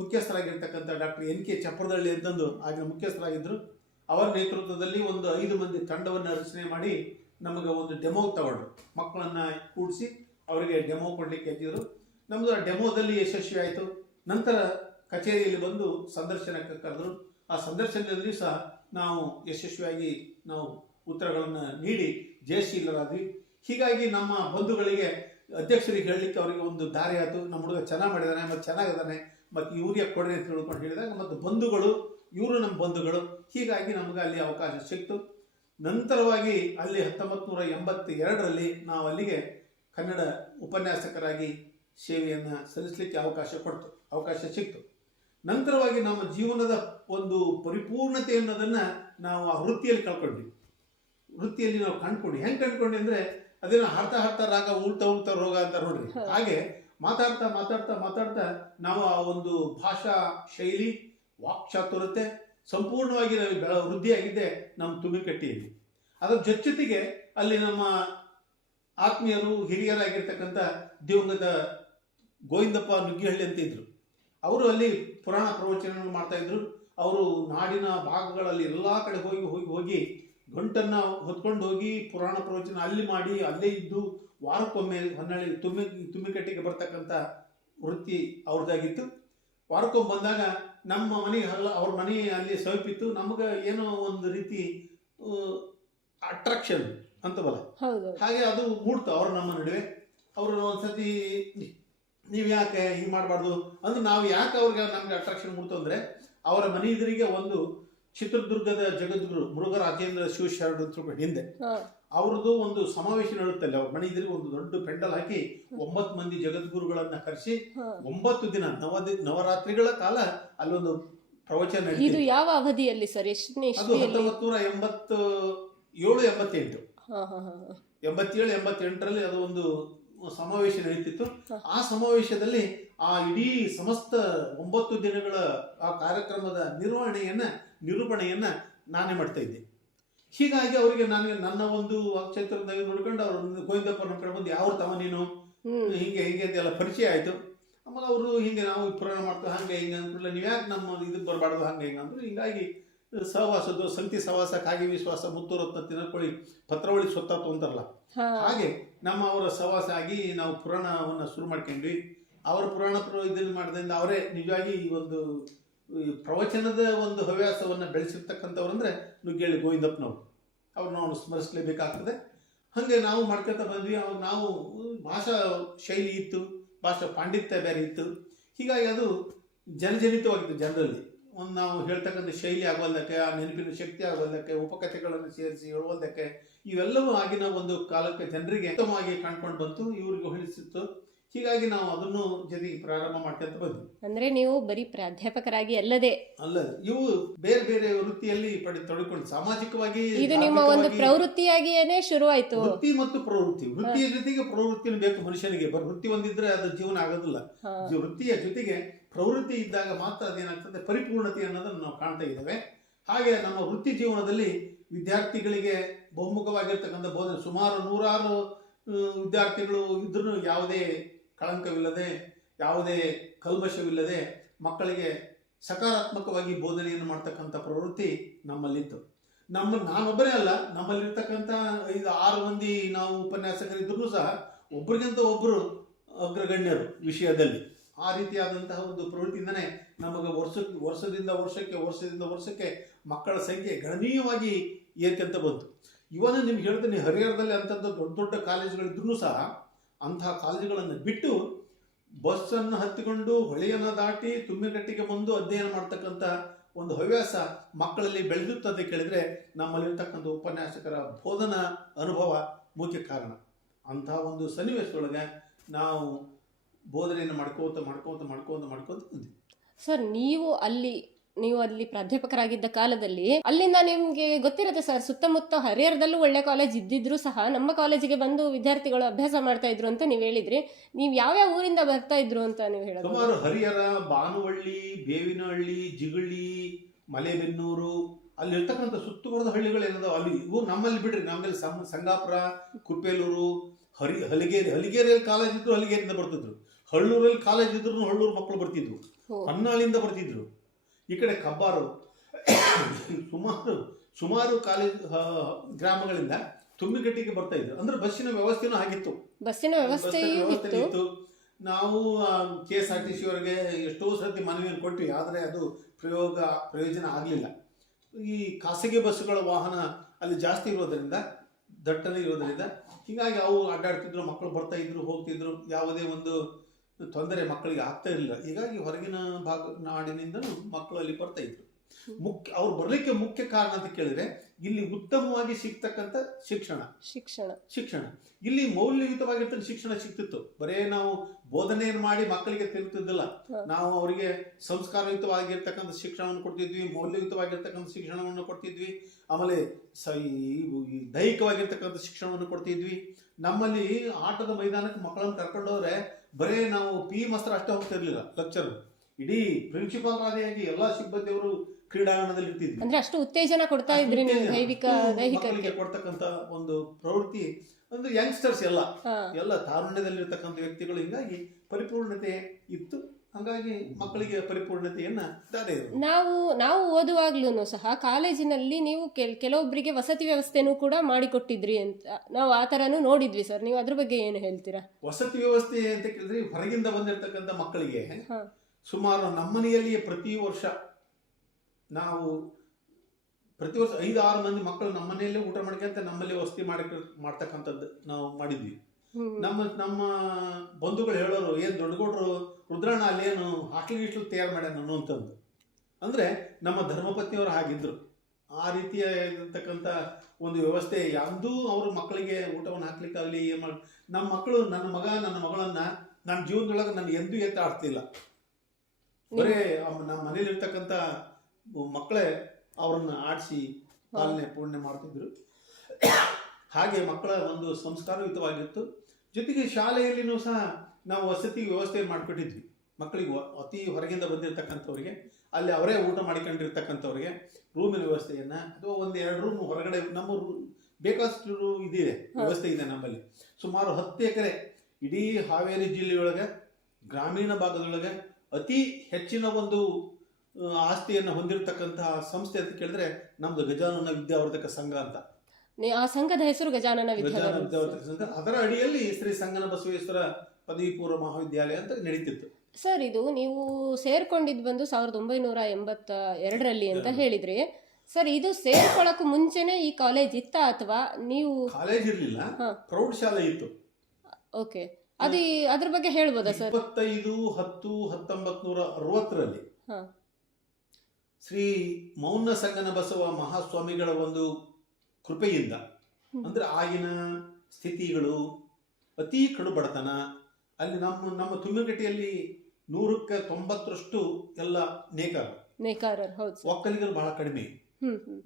ಮುಖ್ಯಸ್ಥರಾಗಿರ್ತಕ್ಕಂಥ ಡಾಕ್ಟರ್ ಎನ್ ಕೆ ಚಪ್ಪರದಳ್ಳಿ ಅಂತಂದು ಆಗಿನ ಮುಖ್ಯಸ್ಥರಾಗಿದ್ದರು ಅವರ ನೇತೃತ್ವದಲ್ಲಿ ಒಂದು ಐದು ಮಂದಿ ತಂಡವನ್ನು ರಚನೆ ಮಾಡಿ ನಮಗೆ ಒಂದು ಡೆಮೋ ತಗೊಂಡ್ರು. ಮಕ್ಕಳನ್ನು ಕೂಡಿಸಿ ಅವರಿಗೆ ಡೆಮೋ ಕೊಡಲಿಕ್ಕೆ ಹಚ್ಚಿದ್ರು ನಮ್ಮದು ಆ ಡೆಮೋದಲ್ಲಿ ಯಶಸ್ವಿ ಆಯಿತು. ನಂತರ ಕಚೇರಿಯಲ್ಲಿ ಬಂದು ಸಂದರ್ಶನಕ್ಕೆ ಕರೆದ್ರು. ಆ ಸಂದರ್ಶನದಲ್ಲಿ ಸಹ ನಾವು ಯಶಸ್ವಿಯಾಗಿ ನಾವು ಉತ್ತರಗಳನ್ನು ನೀಡಿ ಜಯಶೀಲರಾದ್ವಿ ಹೀಗಾಗಿ ನಮ್ಮ ಬಂಧುಗಳಿಗೆ ಅಧ್ಯಕ್ಷರಿಗೆ ಹೇಳಲಿಕ್ಕೆ ಅವರಿಗೆ ಒಂದು ದಾರಿ ಆಯಿತು. ನಮ್ಮ ಹುಡುಗ ಚೆನ್ನಾಗಿ ಮಾಡಿದ್ದಾನೆ ಮತ್ತು ಚೆನ್ನಾಗಿದ್ದಾನೆ ಮತ್ತು ಇವ್ರಿಗೆ ಕೊಡ್ರಿ ಅಂತ ತಿಳ್ಕೊಂಡು ಹೇಳಿದಾಗ ಮತ್ತು ಬಂಧುಗಳು, ಇವರು ನಮ್ಮ ಬಂಧುಗಳು. ಹೀಗಾಗಿ ನಮಗೆ ಅಲ್ಲಿ ಅವಕಾಶ ಸಿಕ್ತು. ನಂತರವಾಗಿ ಅಲ್ಲಿ ಹತ್ತೊಂಬತ್ತು ನೂರ ಎಂಬತ್ತ ಎರಡರಲ್ಲಿ ನಾವು ಅಲ್ಲಿಗೆ ಕನ್ನಡ ಉಪನ್ಯಾಸಕರಾಗಿ ಸೇವೆಯನ್ನು ಸಲ್ಲಿಸಲಿಕ್ಕೆ ಅವಕಾಶ ಕೊಡ್ತು. ಅವಕಾಶ ಸಿಕ್ತು. ನಂತರವಾಗಿ ನಮ್ಮ ಜೀವನದ ಒಂದು ಪರಿಪೂರ್ಣತೆ ಅನ್ನೋದನ್ನು ನಾವು ಆ ವೃತ್ತಿಯಲ್ಲಿ ಕಳ್ಕೊಂಡ್ವಿ. ವೃತ್ತಿಯಲ್ಲಿ ನಾವು ಕಂಡ್ಕೊಂಡು. ಹೆಂಗೆ ಕಂಡ್ಕೊಂಡ್ವಿ ಅಂದರೆ ಅದೇನೋ ಹಾಡ್ತಾ ಹಾಡ್ತಾ ರಾಗ ಉಳ್ತಾ ಉಳ್ತಾ ರೋಗ ಅಂತ ನೋಡ್ರಿ. ಹಾಗೆ ಮಾತಾಡ್ತಾ ಮಾತಾಡ್ತಾ ಮಾತಾಡ್ತಾ ನಾವು ಆ ಒಂದು ಭಾಷಾ ಶೈಲಿ ವಾಕ್ಚಾತುರತೆ ಸಂಪೂರ್ಣವಾಗಿ ನಾವು ಬೆಳ ವೃದ್ಧಿಯಾಗಿದ್ದೆ ನಮ್ಮ ತುಮಿಕಟ್ಟಿಯಲ್ಲಿ. ಅದರ ಜೊತೆಗೆ ಅಲ್ಲಿ ನಮ್ಮ ಆತ್ಮೀಯರು ಹಿರಿಯರಾಗಿರ್ತಕ್ಕಂಥ ದಿವಂಗತ ಗೋವಿಂದಪ್ಪ ನುಗ್ಗಿಹಳ್ಳಿ ಅಂತ ಇದ್ರು. ಅವರು ಅಲ್ಲಿ ಪುರಾಣ ಪ್ರವಚನ ಮಾಡ್ತಾ ಇದ್ರು. ಅವರು ನಾಡಿನ ಭಾಗಗಳಲ್ಲಿ ಎಲ್ಲ ಕಡೆ ಹೋಗಿ ಹೋಗಿ ಹೋಗಿ ಗಂಟನ್ನು ಹೊತ್ಕೊಂಡು ಹೋಗಿ ಪುರಾಣ ಪ್ರವಚನ ಅಲ್ಲಿ ಮಾಡಿ ಅಲ್ಲೇ ಇದ್ದು ವಾರಕ್ಕೊಮ್ಮೆ ಹೊನ್ನಾಳಿ ತುಮ್ಮಿ ತುಮ್ಮಿಕಟ್ಟಿಗೆ ಬರ್ತಕ್ಕಂಥ ವೃತ್ತಿ ಅವ್ರದ್ದಾಗಿತ್ತು. ವಾರಕ್ಕೊಮ್ಮೆ ಬಂದಾಗ ನಮ್ಮ ಮನೆ ಅಲ್ಲ ಅವ್ರ ಮನೆ ಅಲ್ಲಿ ಸಮೀಪಿತ್ತು ನಮಗೆ ಏನೋ ಒಂದು ರೀತಿ ಅಟ್ರಾಕ್ಷನ್ ಅಂತವಲ್ಲ ಬರ ಹಾಗೆ ಅದು ಮೂಡ್ತು ಅವ್ರ ನಮ್ಮ ನಡುವೆ. ಅವರು ಒಂದ್ಸತಿ ನೀವು ಯಾಕೆ ಹಿಂಗೆ ಮಾಡಬಾರ್ದು? ಅಂದ್ರೆ ನಾವು ಯಾಕೆ ಅವ್ರಿಗೆ ನಮ್ಗೆ ಅಟ್ರಾಕ್ಷನ್ ಮೂಡ್ತು ಅಂದರೆ ಅವರ ಮನೆ ಎದುರಿಗೆ ಒಂದು ಚಿತ್ರದುರ್ಗದ ಜಗದ್ಗುರು ಮುರುಘರಾಜೇಂದ್ರ ಶಿವಶರಣ ಅಂತ ಹಿಂದೆ. ಅವ್ರದ್ದು ಒಂದು ಸಮಾವೇಶ ನಡೆಯುತ್ತಲ್ಲ ಅವ್ರ ಮನೆ ಒಂದು ದೊಡ್ಡ ಪೆಂಡಲ್ ಹಾಕಿ ಒಂಬತ್ತು ಮಂದಿ ಜಗದ್ಗುರುಗಳನ್ನ ಕರೆಸಿ ಒಂಬತ್ತು ದಿನ ನವದಿ ನವರಾತ್ರಿಗಳ ಕಾಲ ಅಲ್ಲೊಂದು ಪ್ರವಚನ ಇದು ಯಾವ ಅವಧಿಯಲ್ಲಿ ಸರ್? ಎಷ್ಟನೇ ಇಸ್ವಿಯಲ್ಲಿ? ಹತ್ತೊಂಬತ್ತು ನೂರ ಎಂಬತ್ತು ಏಳು ಎಂಬತ್ತೆಂಟು. ಎಂಬತ್ತೇಳು ಎಂಬತ್ತೆಂಟರಲ್ಲಿ ಅದು ಒಂದು ಸಮಾವೇಶ ನಡೀತಿತ್ತು ಆ ಸಮಾವೇಶದಲ್ಲಿ ಆ ಇಡೀ ಸಮಸ್ತ ಒಂಬತ್ತು ದಿನಗಳ ಆ ಕಾರ್ಯಕ್ರಮದ ನಿರ್ವಹಣೆಯನ್ನ ನಿರೂಪಣೆಯನ್ನ ನಾನೇ ಮಾಡ್ತಾ ಇದ್ದೆ. ಹೀಗಾಗಿ ಅವರಿಗೆ ನನಗೆ ನನ್ನ ಒಂದು ಕ್ಷೇತ್ರದಾಗ ನೋಡ್ಕೊಂಡು ಅವ್ರು ಗೋವಿಂದಪ್ಪ ಕಡೆ ಬಂದು ಯಾವ ತಮ್ಮ ನೀನು? ಹಿಂಗೆ ಹಿಂಗೆ ಅಂತೆಲ್ಲ ಪರಿಚಯ ಆಯಿತು. ಆಮೇಲೆ ಅವರು ಹಿಂಗೆ ನಾವು ಪುರಾಣ ಮಾಡ್ತೇವೆ ಹಂಗೆ ಹಿಂಗೆ ಅಂದ್ಬಿಟ್ಲೆ ನೀವು ಯಾಕೆ ನಮ್ಮ ಇದಕ್ಕೆ ಬರಬಾರ್ದು ಹಂಗೆ ಹಿಂಗೆ ಅಂದ್ರು. ಹಿಂಗಾಗಿ ಸಹವಾಸದ್ದು ಸಂತಿ ಸಹವಾಸ ಕಾಗಿ ವಿಶ್ವಾಸ ಮುತ್ತೂರತ್ನ ತಿನ್ನಕೊಳ್ಳಿ ಪತ್ರವಳಿ ಸ್ವತ್ತಾತು ಅಂತಾರಲ್ಲ. ಹಾಗೆ ನಮ್ಮ ಅವರ ಸಹವಾಸ ಆಗಿ ನಾವು ಪುರಾಣವನ್ನು ಶುರು ಮಾಡ್ಕೊಂಡ್ವಿ. ಅವರ ಪುರಾಣ ಪ್ರ ಇದನ್ನು ಮಾಡೋದ್ರಿಂದ ಅವರೇ ನಿಜವಾಗಿ ಈ ಒಂದು ಪ್ರವಚನದ ಒಂದು ಹವ್ಯಾಸವನ್ನು ಬೆಳೆಸಿರ್ತಕ್ಕಂಥವ್ರು ಅಂದರೆ ನುಗ್ಗೇಳಿ ಗೋವಿಂದಪ್ಪನವರು. ಅವ್ರನ್ನ ನಾವು ಸ್ಮರಿಸಲೇಬೇಕಾಗ್ತದೆ. ಹಾಗೆ ನಾವು ಮಾಡ್ಕೊಳ್ತಾ ಬಂದ್ವಿ. ಅವಾಗ ನಾವು ಭಾಷಾ ಶೈಲಿ ಇತ್ತು, ಭಾಷಾ ಪಾಂಡಿತ್ಯ ಬೇರೆ ಇತ್ತು. ಹೀಗಾಗಿ ಅದು ಜನಜನಿತವಾಗಿತ್ತು ಜನರಲ್ಲಿ. ಒಂದು ನಾವು ಹೇಳ್ತಕ್ಕಂಥ ಶೈಲಿ ಆಗೋದಕ್ಕೆ ಆ ನೆನಪಿನ ಶಕ್ತಿ ಆಗೋದಕ್ಕೆ ಉಪಕಥೆಗಳನ್ನು ಸೇರಿಸಿ ಹೇಳುವುದಕ್ಕೆ ಇವೆಲ್ಲವೂ ಆಗಿನ ಒಂದು ಕಾಲಕ್ಕೆ ಜನರಿಗೆ ಉತ್ತಮವಾಗಿ ಕಾಣ್ಕೊಂಡು ಬಂತು, ಇವ್ರಿಗೆ ಹೊಳಿಸಿತ್ತು. ಹೀಗಾಗಿ ನಾವು ಅದನ್ನು ಜೊತೆಗೆ ಪ್ರಾರಂಭ ಮಾಡ್ಕೊಂತ ಬಂದ್ವಿ. ಅಂದ್ರೆ ನೀವು ಬರೀ ಪ್ರಾಧ್ಯಾಪಕರಾಗಿ ಅಲ್ಲದೆ ಅಲ್ಲ ಇವು ಬೇರೆ ಬೇರೆ ವೃತ್ತಿಯಲ್ಲಿ ಪಡೆ ತೊಡಕೊಂಡು ಸಾಮಾಜಿಕವಾಗಿ ಇದು ನಿಮ್ಮ ಒಂದು ಧಾರ್ಮಿಕವಾಗಿ ಪ್ರವೃತ್ತಿಯಾಗಿಯೇ ಶುರುವಾಯ್ತು. ವೃತ್ತಿ ಮತ್ತು ಪ್ರವೃತ್ತಿ. ವೃತ್ತಿಯ ಜೊತೆಗೆ ಪ್ರವೃತ್ತಿನೂ ಬೇಕು ಮನುಷ್ಯನಿಗೆ. ಬರ್ ವೃತ್ತಿ ಒಂದಿದ್ರೆ ಅದು ಜೀವನ ಆಗೋದಿಲ್ಲ. ಹಾ. ಜಿ- ವೃತ್ತಿಯ ಜೊತೆಗೆ ಪ್ರವೃತ್ತಿ ಇದ್ದಾಗ ಮಾತ್ರ ಅದೇನಾಗ್ತದೆ? ಪರಿಪೂರ್ಣತೆ ಅನ್ನೋದನ್ನು ನಾವು ಕಾಣ್ತಾ ಇದ್ದೇವೆ. ಹಾಗೆ ನಮ್ಮ ವೃತ್ತಿ ಜೀವನದಲ್ಲಿ ವಿದ್ಯಾರ್ಥಿಗಳಿಗೆ ಬಹುಮುಖವಾಗಿರ್ತಕ್ಕಂಥ ಬೋಧನೆ. ಸುಮಾರು ನೂರಾರು ಆ, ವಿದ್ಯಾರ್ಥಿಗಳು ಇದ್ರೂ ಯಾವುದೇ ಕಳಂಕವಿಲ್ಲದೆ, ಯಾವುದೇ ಕಲ್ಮಶವಿಲ್ಲದೆ ಮಕ್ಕಳಿಗೆ ಸಕಾರಾತ್ಮಕವಾಗಿ ಬೋಧನೆಯನ್ನು ಮಾಡ್ತಕ್ಕಂಥ ಪ್ರವೃತ್ತಿ ನಮ್ಮಲ್ಲಿತ್ತು. ನಮ್ಮ ನಾನೊಬ್ಬರೇ ಅಲ್ಲ, ನಮ್ಮಲ್ಲಿರ್ತಕ್ಕಂಥ ಐದು, ಆರು ಮಂದಿ ನಾವು ಉಪನ್ಯಾಸಕರಿದ್ದರೂ ಸಹ ಒಬ್ರಿಗಿಂತ ಒಬ್ಬರು ಅಗ್ರಗಣ್ಯರು ವಿಷಯದಲ್ಲಿ. ಆ ರೀತಿಯಾದಂತಹ ಒಂದು ಪ್ರವೃತ್ತಿಯಿಂದನೇ ನಮಗೆ ವರ್ಷ, ವರ್ಷದಿಂದ ವರ್ಷಕ್ಕೆ ವರ್ಷದಿಂದ ವರ್ಷಕ್ಕೆ ಮಕ್ಕಳ ಸಂಖ್ಯೆ ಗಣನೀಯವಾಗಿ ಏರ್ಕಂತ ಬಂತು. ಇವನು ನಿಮ್ಗೆ ಹೇಳ್ತೀನಿ, ಹರಿಹರದಲ್ಲಿ ಅಂಥದ್ದು ದೊಡ್ಡ ದೊಡ್ಡ ಕಾಲೇಜುಗಳಿದ್ರೂ ಸಹ ಅಂತಹ ಕಾಲೇಜುಗಳನ್ನು ಬಿಟ್ಟು ಬಸ್ಸನ್ನು ಹತ್ತಿಕೊಂಡು ಹೊಳೆಯನ್ನು ದಾಟಿ ತುಂಬಿನಟ್ಟಿಗೆ ಬಂದು ಅಧ್ಯಯನ ಮಾಡ್ತಕ್ಕಂಥ ಒಂದು ಹವ್ಯಾಸ ಮಕ್ಕಳಲ್ಲಿ ಬೆಳೆದುತ್ತದೆ ಕೇಳಿದರೆ ನಮ್ಮಲ್ಲಿರ್ತಕ್ಕಂಥ ಉಪನ್ಯಾಸಕರ ಬೋಧನಾ ಅನುಭವ ಮುಖ್ಯ ಕಾರಣ. ಅಂಥ ಒಂದು ಸನ್ನಿವೇಶದೊಳಗೆ ನಾವು ಬೋಧನೆಯನ್ನು ಮಾಡ್ಕೋತ ಮಾಡ್ಕೋತ ಮಾಡ್ಕೋತ ಮಾಡ್ಕೋತ ಬಂದ್ವಿ. ಸರ್, ನೀವು ಅಲ್ಲಿ ನೀವು ಅಲ್ಲಿ ಪ್ರಾಧ್ಯಾಪಕರಾಗಿದ್ದ ಕಾಲದಲ್ಲಿ ಅಲ್ಲಿಂದ ನಿಮ್ಗೆ ಗೊತ್ತಿರುತ್ತೆ ಸರ್ ಸುತ್ತಮುತ್ತ ಹರಿಹರದಲ್ಲೂ ಒಳ್ಳೆ ಕಾಲೇಜ್ ಇದ್ದಿದ್ರು ಸಹ ನಮ್ಮ ಕಾಲೇಜಿಗೆ ಬಂದು ವಿದ್ಯಾರ್ಥಿಗಳು ಅಭ್ಯಾಸ ಮಾಡ್ತಾ ಇದ್ರು ಅಂತ ನೀವು ಹೇಳಿದ್ರಿ. ನೀವು ಯಾವ್ಯಾವ ಊರಿಂದ ಬರ್ತಾ ಇದ್ರು ಅಂತ ನೀವು ಹೇಳಿದ್ರು ಸುಮಾರು ಹರಿಹರ ಬಾನುವಳ್ಳಿ ಬೇವಿನಹಳ್ಳಿ ಜಿಗಳಿ ಮಲೆಬೆನ್ನೂರು ಅಲ್ಲಿರ್ತಕ್ಕಂಥ ಸುತ್ತುವರೆದ ಹಳ್ಳಿಗಳೇನದ ಅಲ್ಲಿ ಇವು ನಮ್ಮಲ್ಲಿ ಬಿಡ್ರಿ. ನಮ್ಮಲ್ಲಿ ಸಂ ಸಂಗಾಪುರ ಕುಪ್ಪೇಲೂರು ಹರಿ ಹಲಿಗೇರಿ ಹಲಿಗೇರಿಯಲ್ಲಿ ಕಾಲೇಜ್ ಇದ್ರು ಹಲಿಗೇರಿಯಿಂದ ಬರ್ತಿದ್ರು. ಹಳ್ಳೂರಲ್ಲಿ ಕಾಲೇಜ್ ಇದ್ರು ಹಳ್ಳೂರು ಮಕ್ಕಳು ಬರ್ತಿದ್ರು. ಹೊನ್ನಾಳಿಯಿಂದ ಹೊನ್ನಾಳಿಂದ ಬರ್ತಿದ್ರು. ಈ ಕಡೆ ಕಬ್ಬಾರು ಸುಮಾರು ಸುಮಾರು ಕಾಲೇಜ್ ಗ್ರಾಮಗಳಿಂದ ತುಂಬಿಗಟ್ಟಿಗೆ ಬರ್ತಾ ಇದ್ರು. ಅಂದ್ರೆ ಬಸ್ಸಿನ ವ್ಯವಸ್ಥೆನೂ ಆಗಿತ್ತು. ಬಸ್ಸಿನ ವ್ಯವಸ್ಥೆ ಇತ್ತು. ನಾವು K S R T C ಅವರಿಗೆ ಎಷ್ಟೋ ಸರ್ತಿ ಮನವಿಯನ್ನು ಕೊಟ್ವಿ ಆದರೆ ಅದು ಪ್ರಯೋಗ ಪ್ರಯೋಜನ ಆಗಲಿಲ್ಲ. ಈ ಖಾಸಗಿ ಬಸ್ಸುಗಳ ವಾಹನ ಅಲ್ಲಿ ಜಾಸ್ತಿ ಇರೋದರಿಂದ ದಟ್ಟಣೆ ಇರೋದರಿಂದ ಹೀಗಾಗಿ ಅವು ಅಡ್ಡಾಡ್ತಿದ್ರು ಮಕ್ಕಳು ಬರ್ತಾ ಇದ್ರು ಹೋಗ್ತಿದ್ರು ಯಾವುದೇ ಒಂದು ತೊಂದರೆ ಮಕ್ಕಳಿಗೆ ಆಗ್ತಾ ಇರಲಿಲ್ಲ. ಹೀಗಾಗಿ ಹೊರಗಿನ ಭಾಗ ನಾಡಿನಿಂದಲೂ ಮಕ್ಕಳು ಅಲ್ಲಿ ಬರ್ತಾ ಇದ್ರು. ಮುಖ್ಯ ಅವ್ರು ಬರಲಿಕ್ಕೆ ಮುಖ್ಯ ಕಾರಣ ಅಂತ ಕೇಳಿದ್ರೆ ಇಲ್ಲಿ ಉತ್ತಮವಾಗಿ ಸಿಗ್ತಕ್ಕಂತ ಶಿಕ್ಷಣ. ಶಿಕ್ಷಣ. ಶಿಕ್ಷಣ. ಇಲ್ಲಿ ಮೌಲ್ಯಯುತವಾಗಿರ್ತಕ್ಕಂಥ ಶಿಕ್ಷಣ ಸಿಗ್ತಿತ್ತು. ಬರೇ ನಾವು ಬೋಧನೆಯನ್ನು ಮಾಡಿ ಮಕ್ಕಳಿಗೆ ತಿರುಗ್ತಿದ್ದಿಲ್ಲ ನಾವು ಅವರಿಗೆ ಸಂಸ್ಕಾರಯುತವಾಗಿರ್ತಕ್ಕಂಥ ಶಿಕ್ಷಣವನ್ನು ಕೊಡ್ತಿದ್ವಿ ಮೌಲ್ಯಯುತವಾಗಿರ್ತಕ್ಕಂಥ ಶಿಕ್ಷಣವನ್ನು ಕೊಡ್ತಿದ್ವಿ ಆಮೇಲೆ ದೈಹಿಕವಾಗಿರ್ತಕ್ಕಂಥ ಶಿಕ್ಷಣವನ್ನು ಕೊಡ್ತಿದ್ವಿ. ನಮ್ಮಲ್ಲಿ ಆಟದ ಮೈದಾನಕ್ಕೆ ಮಕ್ಕಳನ್ನು ಕರ್ಕೊಂಡೋದ್ರೆ ಬರೇ ನಾವು ಪಿ ಮಾಸ್ಟರ್ ಅಷ್ಟೇ ಹೋಗ್ತಿರ್ಲಿಲ್ಲ ಲೆಕ್ಚರ್ ಇಡೀ ಪ್ರಿನ್ಸಿಪಾಲ್ ಆದಿಯಾಗಿ ಎಲ್ಲಾ ಸಿಬ್ಬಂದಿಯವರು ಕ್ರೀಡಾಂಗಣದಲ್ಲಿ ಇರ್ತಿದ್ವಿ. ಅಂದ್ರೆ ಅಷ್ಟು ಉತ್ತೇಜನ ಕೊಡ್ತಾ ಇದ್ರಿ ನೀವು ದೈಹಿಕ ಕೊಡ್ತಕ್ಕಂತ ಒಂದು ಪ್ರವೃತ್ತಿ ಅಂದ್ರೆ ಯಂಗ್ಸ್ಟರ್ಸ್ ಎಲ್ಲ. ಎಲ್ಲ ಎಲ್ಲ ತಾರುಣ್ಯದಲ್ಲಿರ್ತಕ್ಕಂಥ ವ್ಯಕ್ತಿಗಳು ಹಿಂಗಾಗಿ ಪರಿಪೂರ್ಣತೆ ಇತ್ತು. ಹಂಗಾಗಿ ಮಕ್ಕಳಿಗೆ ಪರಿಪೂರ್ಣತೆಯನ್ನ ನಾವು ನಾವು ಓದುವಾಗ್ಲೂ ಸಹ ಕಾಲೇಜಿನಲ್ಲಿ ನೀವು ಕೆಲ್ ಕೆಲವೊಬ್ಬರಿಗೆ ವಸತಿ ವ್ಯವಸ್ಥೆನೂ ಕೂಡ ಮಾಡಿಕೊಟ್ಟಿದ್ರಿ ಅಂತ ನಾವು ಆ ಥರನೂ ನೋಡಿದ್ವಿ ಸರ್ ನೀವು ಅದ್ರ ಬಗ್ಗೆ ಏನು ಹೇಳ್ತೀರಾ ವಸತಿ ವ್ಯವಸ್ಥೆ ಅಂತ ಕೇಳಿದ್ರೆ ಹೊರಗಿಂದ ಬಂದಿರತಕ್ಕಂಥ ಮಕ್ಕಳಿಗೆ. ಸುಮಾರು ನಮ್ಮನೆಯಲ್ಲಿಯೇ ಪ್ರತಿ ವರ್ಷ ನಾವು ಪ್ರತಿ ವರ್ಷ ಐದು ಆರು ಮಂದಿ ಮಕ್ಕಳು ನಮ್ಮನೆಯಲ್ಲೇ ಊಟ ಮಾಡ್ಕೊಂತ ನಮ್ಮಲ್ಲಿ ವಸತಿ ಮಾಡಿ ಮಾಡ್ತಕ್ಕಂಥದ್ದು ನಾವು ಮಾಡಿದ್ವಿ. ನಮ್ಮ ನಮ್ಮ ಬಂಧುಗಳು ಹೇಳೋರು ಏನ್ ದೊಡ್ಡಗೌಡರು ರುದ್ರಣ್ಣ ಅಲ್ಲೇನು ಹಾಸ್ಟೆಲ್ ಗಿಸ್ಟಲ್ ತಯಾರು ಮಾಡ್ಯಾನ ಅನ್ನುವಂಥದ್ದು ಅಂದ್ರೆ ನಮ್ಮ ಧರ್ಮಪತ್ನಿಯವರು ಹಾಗಿದ್ರು. ಆ ರೀತಿಯ ಇರತಕ್ಕಂಥ ಒಂದು ವ್ಯವಸ್ಥೆ ಯಾವುದೂ ಅವ್ರ ಮಕ್ಕಳಿಗೆ ಊಟವನ್ನು ಹಾಕ್ಲಿಕ್ಕಾಗಲಿ ಏನು ಮಾಡಿ ನಮ್ಮ ಮಕ್ಕಳು ನನ್ನ ಮಗ ನನ್ನ ಮಗಳನ್ನ ನನ್ನ ಜೀವನದೊಳಗೆ ನಾನು ಎಂದೂ ಎತ್ತ ಆಡ್ತಿಲ್ಲ. ಬರೇ ಅವ್- ನಮ್ಮ ಮನೇಲಿ ಇರ್ತಕ್ಕಂಥ ಮಕ್ಕಳೇ ಅವ್ರನ್ನ ಆಡಿಸಿ ಪಾಲನೆ ಪೂರ್ಣೆ ಮಾಡ್ತಿದ್ರು. ಹಾಗೆ ಮಕ್ಕಳ ಒಂದು ಸಂಸ್ಕಾರಯುತವಾಗಿತ್ತು ಜೊತೆಗೆ ಶಾಲೆಯಲ್ಲಿನೂ ಸಹ ನಾವು ವಸತಿ ವ್ಯವಸ್ಥೆ ಮಾಡಿಕೊಟ್ಟಿದ್ವಿ. ಮಕ್ಕಳಿಗೆ ಅತಿ ಹೊರಗಿಂದ ಬಂದಿರತಕ್ಕಂಥವ್ರಿಗೆ ಅಲ್ಲಿ ಅವರೇ ಊಟ ಮಾಡಿಕೊಂಡಿರ್ತಕ್ಕಂಥವ್ರಿಗೆ ರೂಮಿನ ವ್ಯವಸ್ಥೆಯನ್ನ ಅಥವಾ ಒಂದು ಎರಡು ರೂಮ್ ಹೊರಗಡೆ ನಮ್ಮ ರೂ- ಇದಿದೆ ವ್ಯವಸ್ಥೆ ಇದೆ ನಮ್ಮಲ್ಲಿ. ಸುಮಾರು ಹತ್ತು ಎಕರೆ ಇಡೀ ಹಾವೇರಿ ಜಿಲ್ಲೆಯೊಳಗೆ ಗ್ರಾಮೀಣ ಭಾಗದೊಳಗೆ ಅತಿ ಹೆಚ್ಚಿನ ಒಂದು ಆಸ್ತಿಯನ್ನು ಹೊಂದಿರತಕ್ಕಂತಹ ಸಂಸ್ಥೆ ಅಂತ ಕೇಳಿದ್ರೆ ನಮ್ದು ಗಜಾನನ ವಿದ್ಯಾವರ್ಧಕ ಸಂಘ ಅಂತ. ನೀ- ಆ ಸಂಘದ ಹೆಸರು ಗಜಾನನ ಗಜಾನನ ವಿದ್ಯಾಧರ ಸಂಘ ಅದರ ಅಡಿಯಲ್ಲಿ ಶ್ರೀ ಸಂಗನ ಬಸವೇಶ್ವರ ಪದವಿ ಪೂರ್ವ ಮಹಾವಿದ್ಯಾಲಯ ಅಂತ ನಡೀತಿತ್ತು. ಸರ್ ಇದು ನೀವು ಸೇರ್ಕೊಂಡಿದ್ ಬಂದು ಸಾವಿರದ ಒಂಬೈನೂರ ಎಂಬತ್ತ ಎರಡರಲ್ಲಿ ಅಂತ ಎರಡು. ಹೇಳಿದ್ರಿ. ಸರ್ ಇದು ಸೇರ್ಕೊಳಕ್ ಮುಂಚೆನೆ ಈ ಕಾಲೇಜ್ ಇತ್ತಾ ಅಥವಾ ನೀವು ಕಾಲೇಜ್ ಇರ್ಲಿಲ್ಲ ಹಾ. ಪ್ರೌಢಶಾಲೆ ಇತ್ತು. ಓಕೆ. ಅದು ಈ- ಅದ್ರ ಬಗ್ಗೆ ಹೇಳ್ಬೋದಾ ಸರ್? ಇಪ್ಪತ್ತೈದು ಹತ್ತು ಹತ್ತೊಂಬತ್ ನೂರ ಅರವತ್ತರಲ್ಲಿ ಹಾ. ಶ್ರೀ ಮೌನ ಸಂಗನ ಬಸವ ಮಹಾಸ್ವಾಮಿಗಳ ಒಂದು ಕೃಪೆಯಿಂದ. ಅಂದ್ರೆ ಆಗಿನ ಸ್ಥಿತಿಗಳು ಅತಿ ಕಡು ಬಡತನ ಅಲ್ಲಿ ನಮ್ಮ ನಮ್ಮ ತುಮ್ಮಿಗಟ್ಟಿಯಲ್ಲಿ ನೂರಕ್ಕೆ ತೊಂಬತ್ತರಷ್ಟು ಎಲ್ಲ ನೇಕಾರ ನೇಕಾರರು ಹೌದು ಒಕ್ಕಲಿಗರು ಬಹಳ ಕಡಿಮೆ.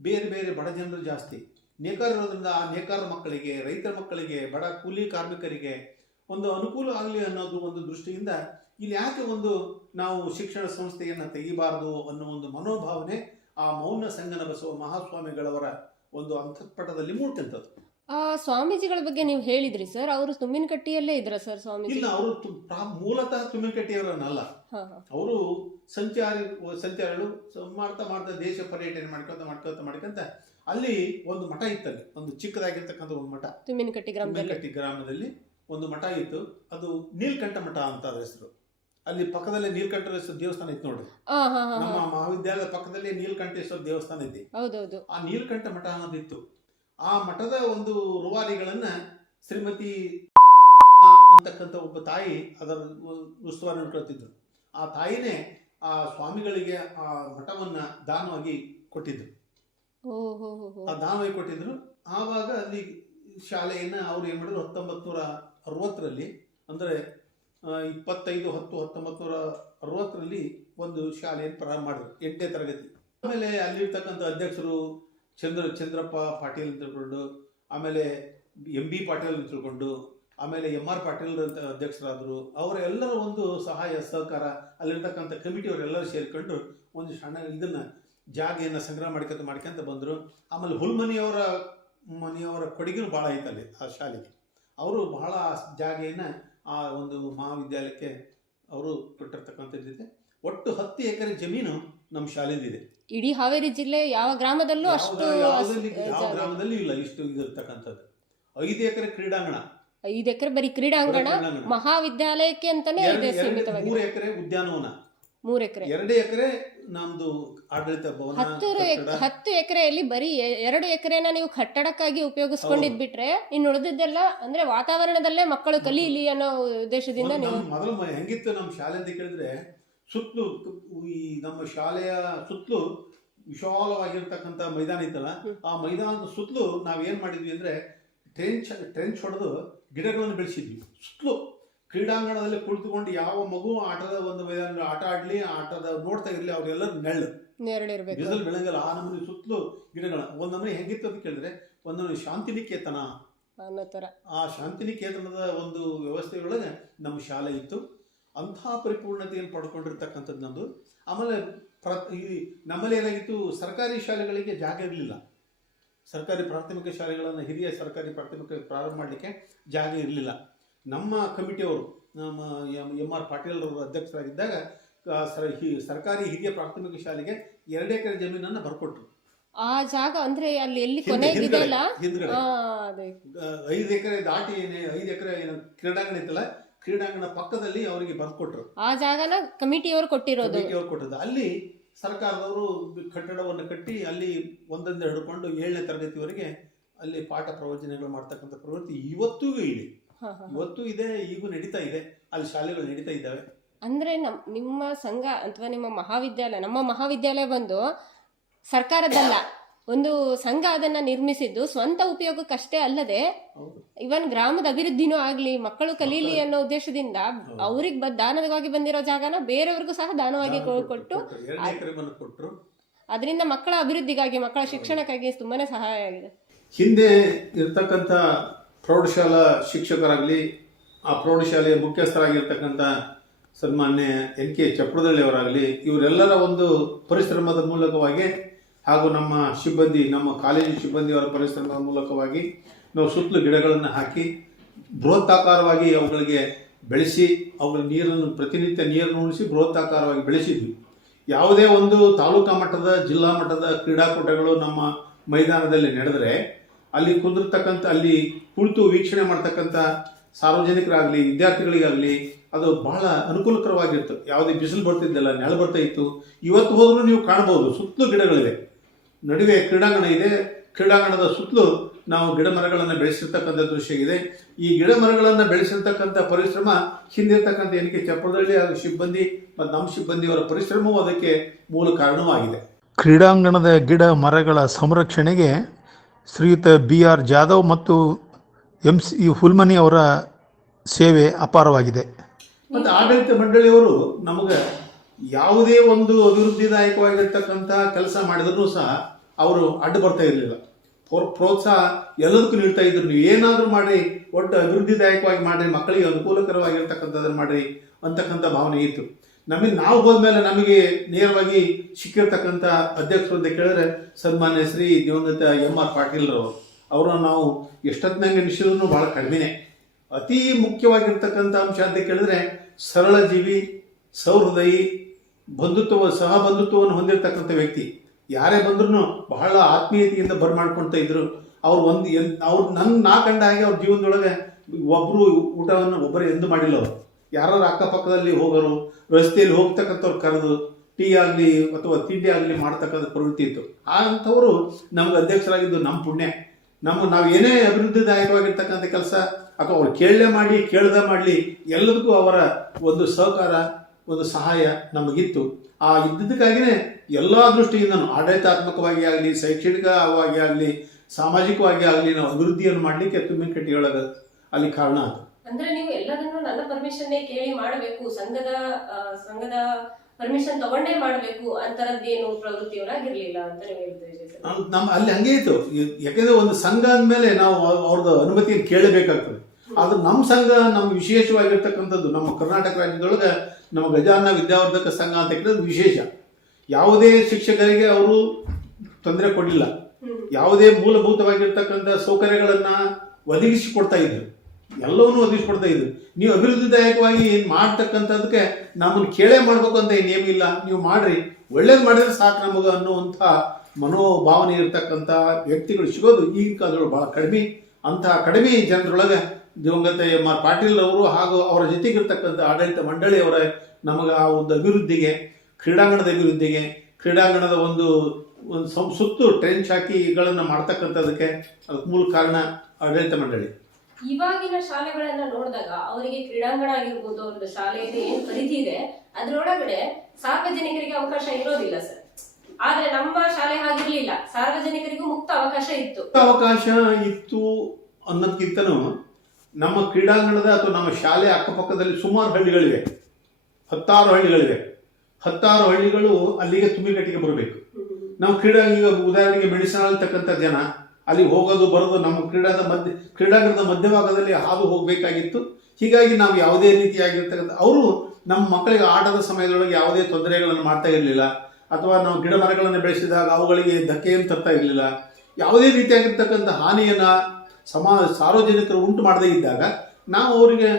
ಬೇರೆ ಬೇರೆ ಬಡ ಜನರು ಜಾಸ್ತಿ. ನೇಕಾರ ಇರೋದ್ರಿಂದ ಆ ನೇಕಾರ ಮಕ್ಕಳಿಗೆ ರೈತರ ಮಕ್ಕಳಿಗೆ ಬಡ ಕೂಲಿ ಕಾರ್ಮಿಕರಿಗೆ ಒಂದು ಅನುಕೂಲ ಆಗಲಿ ಅನ್ನೋದು ಒಂದು ದೃಷ್ಟಿಯಿಂದ ಇಲ್ಲಿ ಯಾಕೆ ಒಂದು ನಾವು ಶಿಕ್ಷಣ ಸಂಸ್ಥೆಯನ್ನು ತೆಗಿಬಾರದು ಅನ್ನೋ ಒಂದು ಮನೋಭಾವನೆ ಆ ಮೌನ ಸಂಗನ ಬಸವ ಮಹಾಸ್ವಾಮಿಗಳವರ ಒಂದು ಅಂತಃಪಟದಲ್ಲಿ ಮೂಡ್ತಂಥದ್ದು ಆ ಸ್ವಾಮೀಜಿಗಳ ಬಗ್ಗೆ ನೀವು ಹೇಳಿದ್ರಿ ಸರ್. ಅವರು ತುಮ್ಮಿನಕಟ್ಟಿಯಲ್ಲೇ ಇದ್ರ ಸರ್ ಸ್ವಾಮೀಜಿ? ಇಲ್ಲ ಅವರು ಮೂಲತಃ ತುಮ್ಮಿಕಟ್ಟಿಯವರನ್ನಲ್ಲ ಹಾ ಹಾ. ಅವರು ಸಂಚಾರಿ ಸಂಚಾರಿಗಳು ಮಾಡ್ತಾ ಮಾಡ್ತಾ ದೇಶ ಪರ್ಯಟನೆ ಮಾಡ್ಕೊತ ಮಾಡ್ಕೊತ ಮಾಡ್ಕೊಂತ ಅಲ್ಲಿ ಒಂದು ಮಠ ಇತ್ತಲ್ಲಿ ಒಂದು ಚಿಕ್ಕದಾಗಿರ್ತಕ್ಕಂಥ ಒಂದು ಮಠ. ತುಮ್ಮಿನಕಟ್ಟಿ ಗ್ರಾಮದಲ್ಲಿ. ತುಮ್ಮಿನಕಟ್ಟಿ ಗ್ರಾಮದಲ್ಲಿ ಒಂದು ಮಠ ಇತ್ತು. ಅದು ನೀಲ್ಕಂಠ ಮಠ ಅಂತ ಅದ್ರ ಹೆಸರು. ಅಲ್ಲಿ ಪಕ್ಕದಲ್ಲೇ ನೀಲಕಂಠೇಶ್ವರ ದೇವಸ್ಥಾನ ಇತ್ತು ಹಾ ನಮ್ಮ ಮಹಾವಿದ್ಯಾಲಯದ ಪಕ್ಕದಲ್ಲೇ ನೀಲಕಂಠೇಶ್ವರ ದೇವಸ್ಥಾನ ಇದೆ ಹೌದೌದು. ಆ ನೀಲಕಂಠ ಮಠ ಅನ್ನೋದಿತ್ತು. ಆ ಮಠದ ಒಂದು ರೂವಾರಿಗಳನ್ನ ಶ್ರೀಮತಿ ಅಂತಕ್ಕಂಥ ಒಬ್ಬ ತಾಯಿ ಅದರ ಉಸ್ತುವಾರಿ ನೋಡ್ಕೊಳ್ತಿದ್ರು ಆ ತಾಯಿನೇ ಆ ಸ್ವಾಮಿಗಳಿಗೆ ಆ ಮಠವನ್ನ ದಾನವಾಗಿ ಕೊಟ್ಟಿದ್ರು. ಆ ದಾನವಾಗಿ ಕೊಟ್ಟಿದ್ರು. ಆವಾಗ ಅಲ್ಲಿ ಶಾಲೆಯನ್ನ ಅವ್ರು ಏನ್ ಮಾಡಿದ್ರು? ಹತ್ತೊಂಬತ್ತು ನೂರ ಅರವತ್ತರಲ್ಲಿ ಅಂದರೆ ಇಪ್ಪತ್ತೈದು, ಹತ್ತು ಹತ್ತೊಂಬತ್ತು ನೂರ ಅರವತ್ತರಲ್ಲಿ ಒಂದು ಶಾಲೆಯನ್ನು ಪ್ರಾರಂಭ ಮಾಡಿದ್ರು, ಎಂಟನೇ ತರಗತಿ. ಆಮೇಲೆ ಅಲ್ಲಿರ್ತಕ್ಕಂಥ ಅಧ್ಯಕ್ಷರು ಚಂದ್ರ, ಚಂದ್ರಪ್ಪ ಪಾಟೀಲ್ ತಿಳ್ಕೊಂಡು, ಆಮೇಲೆ ಎಂ ಬಿ ಪಾಟೀಲ್ ತಿಳ್ಕೊಂಡು, ಆಮೇಲೆ ಎಂ ಆರ್ ಪಾಟೀಲ್ ಅಂತ ಅಧ್ಯಕ್ಷರಾದರು, ಅವರೆಲ್ಲರ ಒಂದು ಸಹಾಯ, ಸಹಕಾರ, ಅಲ್ಲಿರ್ತಕ್ಕಂಥ ಕಮಿಟಿಯವರೆಲ್ಲರೂ ಸೇರಿಕೊಂಡು ಒಂದು ಸಣ್ಣ ಇದನ್ನು, ಜಾಗೆಯನ್ನು ಸಂಗ್ರಹ ಮಾಡ್ಕೊಂತ ಮಾಡ್ಕೊಂತ ಬಂದರು. ಆಮೇಲೆ ಹುಲ್ಮನಿಯವರ, ಮನೆಯವರ ಕೊಡುಗೆನೂ ಭಾಳ ಅಲ್ಲಿ ಆ ಶಾಲೆಗೆ. ಅವರು ಬಹಳ ಜಾಗೆಯನ್ನು ಆ ಒಂದು ಮಹಾವಿದ್ಯಾಲಯಕ್ಕೆ ಅವರು ಕೊಟ್ಟಿರ್ತಕ್ಕಂಥದ್ದಿದೆ ಒಟ್ಟು ಹತ್ತು ಎಕರೆ ಜಮೀನು ನಮ್ಮ ಶಾಲೆದಿದೆ ಇಡೀ ಹಾವೇರಿ ಜಿಲ್ಲೆ ಯಾವ ಗ್ರಾಮದಲ್ಲೂ ಅಷ್ಟು ಯಾವ. ಗ್ರಾಮದಲ್ಲಿ ಇಲ್ಲ ಇಷ್ಟು ಇದಿರ್ತಕ್ಕಂಥದ್ದು. ಐದು ಎಕರೆ ಕ್ರೀಡಾಂಗಣ. ಐದು ಎಕರೆ ಬರೀ ಕ್ರೀಡಾಂಗಣ ಕ್ರೀಡಾಂಗಣ. ಮಹಾವಿದ್ಯಾಲಯಕ್ಕೆ ಅಂತಾನೆ ಎರಡು- ಇದೆ ಎರಡು- ಸೀಮಿತವಾಗಿದೆ ಮೂರು ಎಕರೆ ಉದ್ಯಾನವನ. ಮೂರ್ ಎಕರೆ. ಎರಡು ಎಕರೆ ನಮ್ದು ಆಡಳಿತ ಭವನ ಹತ್ತು ಎಕ್- ಹತ್ತು ಎಕರೆಯಲ್ಲಿ ಬರೀ ಎರಡು ಎಕರೆನ ನೀವು ಕಟ್ಟಡಕ್ಕಾಗಿ ಉಪಯೋಗಿಸ್ಕೊಂಡಿದ್ ಬಿಟ್ರೆ ಇನ್ನು ಉಳಿದಿದ್ದೆಲ್ಲ ಅಂದ್ರೆ ವಾತಾವರಣದಲ್ಲೇ ಮಕ್ಕಳು ಕಲೀಲಿ ಅನ್ನೋ ಉದ್ದೇಶದಿಂದ ನೀವು ಮೊದಲು ಹೆಂಗಿತ್ತು ನಮ್ಮ ಶಾಲೆ ಅಂತ ಕೇಳಿದ್ರೆ ಸುತ್ತಲೂ ಈ ನಮ್ಮ ಶಾಲೆಯ ಸುತ್ತಲೂ ವಿಶಾಲವಾಗಿರ್ತಕ್ಕಂಥ ಮೈದಾನ ಇತ್ತಲ್ಲ ಆ ಮೈದಾನದ ಸುತ್ತಲೂ ನಾವು ಏನು ಮಾಡಿದ್ವಿ ಅಂದ್ರೆ ಟ್ರೆಂಚ್ ಟ್ರೆಂಚ್ ಹೊಡೆದು ಗಿಡಗಳನ್ನು ಬೆಳೆಸಿದ್ವಿ. ಸುತ್ತಲೂ ಕ್ರೀಡಾಂಗಣದಲ್ಲಿ ಕುಳಿತುಕೊಂಡು ಯಾವ ಮಗು ಆಟದ ಒಂದು ಮೈದಾನ ಆಟ ಆಡ್ಲಿ ಆಟದ ನೋಡ್ತಾ ಇರಲಿ ಅವರೆಲ್ಲರೂ ನೆಳ್ಳು ನೆರಳಿರ್ಬೇಕು ಬಿಸಿಲು ಬೆಳಂಗಲ್ಲ ಆ ನಮೂನಿ ಸುತ್ತಲೂ ಗಿಡಗಳ ಒಂದು ನಮೂನಿ ಹೆಂಗಿತ್ತು ಅಂತ ಕೇಳಿದ್ರೆ ಒಂದು ಶಾಂತಿ ಶಾಂತಿನಿಕೇತನ. ಅನ್ನೋ ತರ. ಆ ಶಾಂತಿನಿಕೇತನದ ಒಂದು ವ್ಯವಸ್ಥೆಯೊಳಗೆ ನಮ್ಮ ಶಾಲೆ ಇತ್ತು. ಅಂತಹ ಪರಿಪೂರ್ಣತೆಯನ್ನು ಪಡ್ಕೊಂಡಿರ್ತಕ್ಕಂಥದ್ದು ನಮ್ಮದು ಆಮೇಲೆ ಪ್ರ ಈ ನಮ್ಮಲ್ಲಿ ಏನಾಗಿತ್ತು ಸರ್ಕಾರಿ ಶಾಲೆಗಳಿಗೆ ಜಾಗ ಇರಲಿಲ್ಲ. ಸರ್ಕಾರಿ ಪ್ರಾಥಮಿಕ ಶಾಲೆಗಳನ್ನು ಹಿರಿಯ ಸರ್ಕಾರಿ ಪ್ರಾಥಮಿಕ ಪ್ರಾರಂಭ ಮಾಡಲಿಕ್ಕೆ ಜಾಗ ಇರಲಿಲ್ಲ. ನಮ್ಮ ಕಮಿಟಿಯವರು ನಮ್ಮ ಎಂ ಎಂ ಆರ್ ಪಾಟೀಲ್ರವರು ಅಧ್ಯಕ್ಷರಾಗಿದ್ದಾಗ ಆ, ಸರ್- ಹಿ- ಸರ್ಕಾರಿ ಹಿರಿಯ ಪ್ರಾಥಮಿಕ ಶಾಲೆಗೆ ಎರಡು ಎಕರೆ ಜಮೀನನ್ನ ಬರ್ಕೊಟ್ರು. ಆ ಜಾಗ ಅಂದ್ರೆ ಅಲ್ಲಿ ಎಲ್ಲಿ ಹಿಂದೆ- ಕೊನೆ ಹಿಂದ್ಗಡೆ ಇದೆಯಲ್ಲ ಆ, ಅದೇ. ಐದು ಎಕರೆ ದಾಟಿ ಏನೇ ಐದು ಎಕರೆ ಏನು ಕ್ರೀಡಾಂಗಣ ಇತ್ತಲ್ಲ ಕ್ರೀಡಾಂಗಣ ಪಕ್ಕದಲ್ಲಿ ಅವರಿಗೆ ಬರ್ಕೊಟ್ರು. ಆ ಜಾಗನ ಕಮಿಟಿಯವರು ಕೊಟ್ಟಿರೋದು. ಕಮಿಟಿಯವರು ಕೊಟ್ಟದ್ದು ಅಲ್ಲಿ ಸರ್ಕಾರದವರು ಕಟ್ಟಡವನ್ನು ಕಟ್ಟಿ ಅಲ್ಲಿ ಒಂದೊಂದು ಹಿಡ್ಕೊಂಡು ಏಳನೇ ತರಗತಿವರೆಗೆ ಅಲ್ಲಿ ಪಾಠ ಪ್ರವಚನಗಳು ಮಾಡ್ತಕ್ಕಂಥ ಪ್ರವೃತ್ತಿ ಇವತ್ತಿಗೂ ಇದೆ. ಇವತ್ತು ಇದೆ ಈಗೂ ನಡೀತಾ ಇದೆ. ಅಲ್ಲಿ ಶಾಲೆಗಳು ನಡೀತಾ ಇದ್ದಾವೆ. ಅಂದ್ರೆ ನಮ್ ನಿಮ್ಮ ಸಂಘ ಅಥವಾ ನಿಮ್ಮ ಮಹಾವಿದ್ಯಾಲಯ ನಮ್ಮ ಮಹಾವಿದ್ಯಾಲಯ ಬಂದು ಸರ್ಕಾರದಲ್ಲ. ಒಂದು ಸಂಘ ಅದನ್ನ ನಿರ್ಮಿಸಿದ್ದು ಸ್ವಂತ ಉಪಯೋಗಕ್ಕಷ್ಟೇ ಅಲ್ಲದೆ ಇವನ್ ಗ್ರಾಮದ ಅಭಿವೃದ್ಧಿನೂ ಆಗ್ಲಿ ಮಕ್ಕಳು ಕಲೀಲಿ ಅನ್ನೋ ಉದ್ದೇಶದಿಂದ ಅವ್ರಿಗೆ ಬ ದಾನವಾಗಿ ಬಂದಿರೋ ಜಾಗನ ಬೇರೆಯವ್ರಿಗೂ ಸಹ ದಾನವಾಗಿ ಕೊಟ್ಟು ಅದರಿಂದ ಮಕ್ಕಳ ಅಭಿವೃದ್ಧಿಗಾಗಿ ಮಕ್ಕಳ ಶಿಕ್ಷಣಕ್ಕಾಗಿ ತುಂಬಾನೇ ಸಹಾಯ ಆಗಿದೆ. ಹಿಂದೆ ಇರ್ತಕ್ಕಂಥ ಪ್ರೌಢಶಾಲಾ ಶಿಕ್ಷಕರಾಗ್ಲಿ ಆ ಪ್ರೌಢಶಾಲೆಯ ಮುಖ್ಯಸ್ಥರಾಗಿರ್ತಕ್ಕಂಥ ಸನ್ಮಾನ್ಯ ಎನ್ ಕೆ ಚಪ್ರದಳ್ಳಿ ಅವರಾಗಲಿ ಇವರೆಲ್ಲರ ಒಂದು ಪರಿಶ್ರಮದ ಮೂಲಕವಾಗಿ ಹಾಗೂ ನಮ್ಮ ಸಿಬ್ಬಂದಿ, ನಮ್ಮ ಕಾಲೇಜು ಸಿಬ್ಬಂದಿಯವರ ಪರಿಶ್ರಮದ ಮೂಲಕವಾಗಿ ನಾವು ಸುತ್ತಲೂ ಗಿಡಗಳನ್ನು ಹಾಕಿ, ಬೃಹತ್ತಾಕಾರವಾಗಿ ಅವುಗಳಿಗೆ ಬೆಳೆಸಿ, ಅವುಗಳ ನೀರನ್ನು ಪ್ರತಿನಿತ್ಯ ನೀರನ್ನು ಉಣಿಸಿ ಬೃಹತ್ತಾಕಾರವಾಗಿ ಬೆಳೆಸಿದ್ವಿ. ಯಾವುದೇ ಒಂದು ತಾಲೂಕಾ ಮಟ್ಟದ, ಜಿಲ್ಲಾ ಮಟ್ಟದ ಕ್ರೀಡಾಕೂಟಗಳು ನಮ್ಮ ಮೈದಾನದಲ್ಲಿ ನಡೆದರೆ, ಅಲ್ಲಿ ಕುಂದಿರ್ತಕ್ಕಂಥ, ಅಲ್ಲಿ ಕುಳಿತು ವೀಕ್ಷಣೆ ಮಾಡ್ತಕ್ಕಂಥ ಸಾರ್ವಜನಿಕರಾಗಲಿ, ವಿದ್ಯಾರ್ಥಿಗಳಿಗಾಗಲಿ ಅದು ಬಹಳ ಅನುಕೂಲಕರವಾಗಿತ್ತು. ಯಾವುದೇ ಬಿಸಿಲು ಬರ್ತಿದ್ದಿಲ್ಲ ನೆಳ ಬರ್ತಾ ಇತ್ತು. ಇವತ್ತು ಹೋದರೂ ನೀವು ಕಾಣ್ಬೋದು ಸುತ್ತಲೂ ಗಿಡಗಳಿವೆ. ನಡುವೆ ಕ್ರೀಡಾಂಗಣ ಇದೆ. ಕ್ರೀಡಾಂಗಣದ ಸುತ್ತಲೂ ನಾವು ಗಿಡ ಮರಗಳನ್ನು ಬೆಳೆಸಿರ್ತಕ್ಕಂಥ ದೃಶ್ಯ ಇದೆ. ಈ ಗಿಡ ಮರಗಳನ್ನು ಬೆಳೆಸಿರ್ತಕ್ಕಂಥ ಪರಿಶ್ರಮ, ಹಿಂದಿರ್ತಕ್ಕಂಥ ಎನ್ ಕೆ ಚಪ್ಪದಳ್ಳಿ ಹಾಗೂ ಸಿಬ್ಬಂದಿ ಮತ್ತು ನಮ್ಮ ಸಿಬ್ಬಂದಿಯವರ ಪರಿಶ್ರಮವೂ ಅದಕ್ಕೆ ಮೂಲ ಕಾರಣವಾಗಿದೆ. ಕ್ರೀಡಾಂಗಣದ ಗಿಡ ಮರಗಳ ಸಂರಕ್ಷಣೆಗೆ ಶ್ರೀಯುತ ಬಿ ಆರ್ ಜಾಧವ್ ಮತ್ತು ಎಂ ಸಿ ಹುಲ್ಮನಿ ಅವರ ಸೇವೆ ಅಪಾರವಾಗಿದೆ. ಮತ್ತು ಆಡಳಿತ ಮಂಡಳಿಯವರು ನಮಗೆ ಯಾವುದೇ ಒಂದು ಅಭಿವೃದ್ಧಿದಾಯಕವಾಗಿರ್ತಕ್ಕಂಥ ಕೆಲಸ ಮಾಡಿದ್ರು ಸಹ ಅವರು ಅಡ್ಡ ಬರ್ತಾ ಇರಲಿಲ್ಲ. ಪ್ರೋತ್ಸಾಹ ಎಲ್ಲದಕ್ಕೂ ನೀಡ್ತಾ ಇದ್ರು. ನೀವು ಏನಾದರೂ ಮಾಡಿ ಒಟ್ಟು ಅಭಿವೃದ್ಧಿದಾಯಕವಾಗಿ ಮಾಡಿರಿ, ಮಕ್ಕಳಿಗೆ ಅನುಕೂಲಕರವಾಗಿರ್ತಕ್ಕಂಥದ್ದನ್ನು ಮಾಡಿರಿ ಅಂತಕ್ಕಂಥ ಭಾವನೆ ಇತ್ತು. ನಮಗೆ ನಾವು ಹೋದ್ಮೇಲೆ ನಮಗೆ ನೇರವಾಗಿ ಸಿಕ್ಕಿರ್ತಕ್ಕಂಥ ಅಧ್ಯಕ್ಷರು ಅಂತ ಕೇಳಿದ್ರೆ ಸನ್ಮಾನ್ಯ ಶ್ರೀ ದಿವಂಗತ ಎಂ ಆರ್ ಪಾಟೀಲ್ರವರು. ಅವರು ನಾವು ಎಷ್ಟೊತ್ತಿನಂಗೆ ನಿಶ್ಚಿದ್ರು ಭಾಳ ಕಡಿಮೆನೆ. ಅತಿ ಮುಖ್ಯವಾಗಿರ್ತಕ್ಕಂಥ ಅಂಶ ಅಂತ ಕೇಳಿದ್ರೆ ಸರಳ ಜೀವಿ, ಸೌಹೃದಯಿ ಬಂಧುತ್ವ ಸಹ ಬಂಧುತ್ವವನ್ನು ಹೊಂದಿರತಕ್ಕಂಥ ವ್ಯಕ್ತಿ. ಯಾರೇ ಬಂದ್ರೂ ಬಹಳ ಆತ್ಮೀಯತೆಯಿಂದ ಬರ್ಮಾಡ್ಕೊಳ್ತಾ ಇದ್ರು. ಅವ್ರು ಒಂದು ಎನ್, ಅವ್ರು ನನ್ನ ನಾ ಕಂಡ ಹಾಗೆ ಅವ್ರ ಜೀವನದೊಳಗೆ ಒಬ್ಬರು ಊಟವನ್ನು ಒಬ್ಬರು ಎಂದು ಮಾಡಿಲ್ಲ ಅವರು. ಯಾರು ಅಕ್ಕಪಕ್ಕದಲ್ಲಿ ಹೋಗೋರು, ರಸ್ತೆಯಲ್ಲಿ ಹೋಗ್ತಕ್ಕಂಥವ್ರು ಕರೆದು, ಟೀ ಆಗಲಿ ಅಥವಾ ತಿಂಡಿ ಆಗಲಿ ಮಾಡ್ತಕ್ಕಂಥ ಪ್ರವೃತ್ತಿ ಇತ್ತು. ಅಂಥವರು ನಮ್ಗೆ ಅಧ್ಯಕ್ಷರಾಗಿದ್ದು ನಮ್ಮ ಪುಣ್ಯ. ನಮ್ಮ ನಾವು ಏನೇ ಅಭಿವೃದ್ಧಿದಾಯಕವಾಗಿರ್ತಕ್ಕಂಥ ಕೆಲಸ ಅಥವಾ ಅವ್ರು ಕೇಳಲೇ ಮಾಡಿ ಕೇಳ್ದೆ ಮಾಡಲಿ ಎಲ್ಲದಕ್ಕೂ ಅವರ ಒಂದು ಸಹಕಾರ ಒಂದು ಸಹಾಯ ನಮಗಿತ್ತು. ಆ ಇದ್ದದಕ್ಕಾಗಿಯೇ ಎಲ್ಲ ದೃಷ್ಟಿಯಿಂದನೂ ಆಡಳಿತಾತ್ಮಕವಾಗಿ ಆಗಲಿ ಶೈಕ್ಷಣಿಕವಾಗಿ ಆಗಲಿ ಸಾಮಾಜಿಕವಾಗಿ ಆಗಲಿ ನಾವು ಅಭಿವೃದ್ಧಿಯನ್ನು ಮಾಡಲಿಕ್ಕೆ ತುಂಬ ಒಳಗೆ ಅಲ್ಲಿ ಕಾರಣ ಅದು. ಅಂದ್ರೆ ನೀವು ಎಲ್ಲದನ್ನು ನನ್ನ ಪರ್ಮಿಷನ್ನೇ ಕೇಳಿ ಮಾಡಬೇಕು ಸಂಘದ ಸಂಘದ ಪರ್ಮಿಷನ್ ತಗೊಂಡೇ ಮಾಡಬೇಕು ಅಂತರದ್ದೇನು ಪ್ರವೃತ್ತಿಯವರಾಗಿರ್ಲಿಲ್ಲ ಅಂತ ನೀವು ಹೇಳ್ತಾ ಇದ್ದೀರಿ ಸರ್. ನಮ್- ನಮ್ಮ ಅಲ್ಲಿ ಹಂಗೆ ಇತ್ತು. ಯಾಕಂದ್ರೆ ಒಂದು ಸಂಘ ಅಂದಮೇಲೆ ನಾವು ಅವ್ರ- ಅವ್ರದ್ದು ಅನುಮತಿಯನ್ನು ಕೇಳಬೇಕಾಗ್ತದೆ. ಆದ್ರೆ ನಮ್ಮ ಸಂಘ ನಮ್ಮ ವಿಶೇಷವಾಗಿರ್ತಕ್ಕಂಥದ್ದು, ನಮ್ಮ ಕರ್ನಾಟಕ ರಾಜ್ಯದೊಳಗೆ ನಮ್ಮ ಗಜಾನ ವಿದ್ಯಾವರ್ಧಕ ಸಂಘ ಅಂತ ಹೇಳಿದ್ರೆ ವಿಶೇಷ. ಯಾವುದೇ ಶಿಕ್ಷಕರಿಗೆ ಅವರು ತೊಂದರೆ ಕೊಡಲಿಲ್ಲ. ಯಾವುದೇ ಮೂಲಭೂತವಾಗಿರ್ತಕ್ಕಂಥ ಸೌಕರ್ಯಗಳನ್ನ ಒದಗಿಸಿಕೊಡ್ತಾ ಇದ್ರು. ಎಲ್ಲವನ್ನೂ ಒದಗಿಸ್ಕೊಡ್ತಾ ಇದ್ರು. ನೀವು ಅಭಿವೃದ್ಧಿದಾಯಕವಾಗಿ ಏನು ಮಾಡ್ತಕ್ಕಂಥದ್ದಕ್ಕೆ ನಮ್ಮನ್ನು ಕೇಳೇ ಮಾಡಬೇಕು ಅಂತ ಏನೇಮಿಲ್ಲ ನೀವು ಮಾಡ್ರಿ. ಒಳ್ಳೇದು ಮಾಡಿದ್ರೆ ಸಾಕು ನಮಗೆ ಅನ್ನುವಂಥ ಮನೋಭಾವನೆ ಇರತಕ್ಕಂಥ ವ್ಯಕ್ತಿಗಳು ಸಿಗೋದು ಈಗ ಕಾಲದೊಳಗೆ ಬಹಳ ಕಡಿಮೆ. ಅಂತಹ ಕಡಿಮೆ ಜನರೊಳಗೆ ದಿವಂಗತ ಎಂ ಆರ್ ಪಾಟೀಲ್ ಅವರು ಹಾಗೂ ಅವರ ಜೊತೆಗಿರ್ತಕ್ಕಂಥ ಆಡಳಿತ ಮಂಡಳಿಯವರ ನಮಗೆ ಆ ಒಂದು ಅಭಿವೃದ್ಧಿಗೆ ಕ್ರೀಡಾಂಗಣದ ಅಭಿವೃದ್ಧಿಗೆ ಕ್ರೀಡಾಂಗಣದ ಒಂದು ಒಂದು ಸುತ್ತು ಟ್ರೆಂಚ್ ಹಾಕಿಗಳನ್ನು ಮಾಡ್ತಕ್ಕಂಥದಕ್ಕೆ ಅದಕ್ಕೆ ಮೂಲ ಕಾರಣ ಆಡಳಿತ ಮಂಡಳಿ. ಇವಾಗಿನ ಶಾಲೆಗಳನ್ನ ನೋಡಿದಾಗ ಅವರಿಗೆ ಕ್ರೀಡಾಂಗಣ ಆಗಿರ್ಬೋದು ಒಂದು ಶಾಲೆಯಲ್ಲಿ ಏನು ಪರಿಧಿ ಇದೆ ಅದರೊಳಗಡೆ ಸಾರ್ವಜನಿಕರಿಗೆ ಅವಕಾಶ ಇರೋದಿಲ್ಲ ಸರ್. ಆದ್ರೆ ನಮ್ಮ ಶಾಲೆ ಹಾಗಿರ್ಲಿಲ್ಲ. ಸಾರ್ವಜನಿಕರಿಗೂ ಮುಕ್ತ ಅವಕಾಶ ಇತ್ತು. ಅವಕಾಶ ಇತ್ತು ಅನ್ನೋದಕ್ಕಿಂತನೂ ನಮ್ಮ ಕ್ರೀಡಾಂಗಣದ ಅಥವಾ ನಮ್ಮ ಶಾಲೆ ಅಕ್ಕಪಕ್ಕದಲ್ಲಿ ಸುಮಾರು ಹಳ್ಳಿಗಳಿವೆ. ಹತ್ತಾರು ಹಳ್ಳಿಗಳಿವೆ. ಹತ್ತಾರು ಹಳ್ಳಿಗಳು ಅಲ್ಲಿಗೆ ತುಂಬಿಕಟ್ಟಿಗೆ ಬರಬೇಕು. ನಾವು ಕ್ರೀಡಾ, ಈಗ ಉದಾಹರಣೆಗೆ ಮೆಡಿಸನ್ ಅಂತಕ್ಕಂಥ ಜನ ಅಲ್ಲಿ ಹೋಗೋದು, ಬರೋದು ನಮ್ಮ ಕ್ರೀಡಾದ ಮಧ್ಯ, ಕ್ರೀಡಾಂಗಣದ ಮಧ್ಯಭಾಗದಲ್ಲಿ ಹಾದು ಹೋಗಬೇಕಾಗಿತ್ತು. ಹೀಗಾಗಿ ನಾವು ಯಾವುದೇ ರೀತಿಯಾಗಿರ್ತಕ್ಕಂಥ, ಅವರು ನಮ್ಮ ಮಕ್ಕಳಿಗೆ ಆಟದ ಸಮಯದೊಳಗೆ ಯಾವುದೇ ತೊಂದರೆಗಳನ್ನು ಮಾಡ್ತಾ ಇರಲಿಲ್ಲ. ಅಥವಾ ನಾವು ಗಿಡ ಮರಗಳನ್ನು ಬೆಳೆಸಿದಾಗ ಅವುಗಳಿಗೆ ಧಕ್ಕೆಯನ್ನು ತರ್ತಾ ಇರಲಿಲ್ಲ. ಯಾವುದೇ ರೀತಿಯಾಗಿರ್ತಕ್ಕಂಥ ಹಾನಿಯನ್ನು ಸಮಾ ಸಾರ್ವಜನಿಕರು ಉಂಟು ಮಾಡದೇ ಇದ್ದಾಗ ನಾವು ಅವರಿಗೆ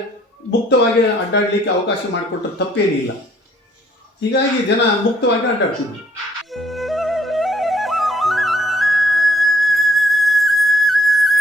ಮುಕ್ತವಾಗಿ ಅಡ್ಡಾಡಲಿಕ್ಕೆ ಅವಕಾಶ ಮಾಡಿಕೊಟ್ಟರೆ ತಪ್ಪೇನಿಲ್ಲ. ಹೀಗಾಗಿ ಜನ ಮುಕ್ತವಾಗಿ ಅಡ್ಡಾಡ್ತಿದ್ರು.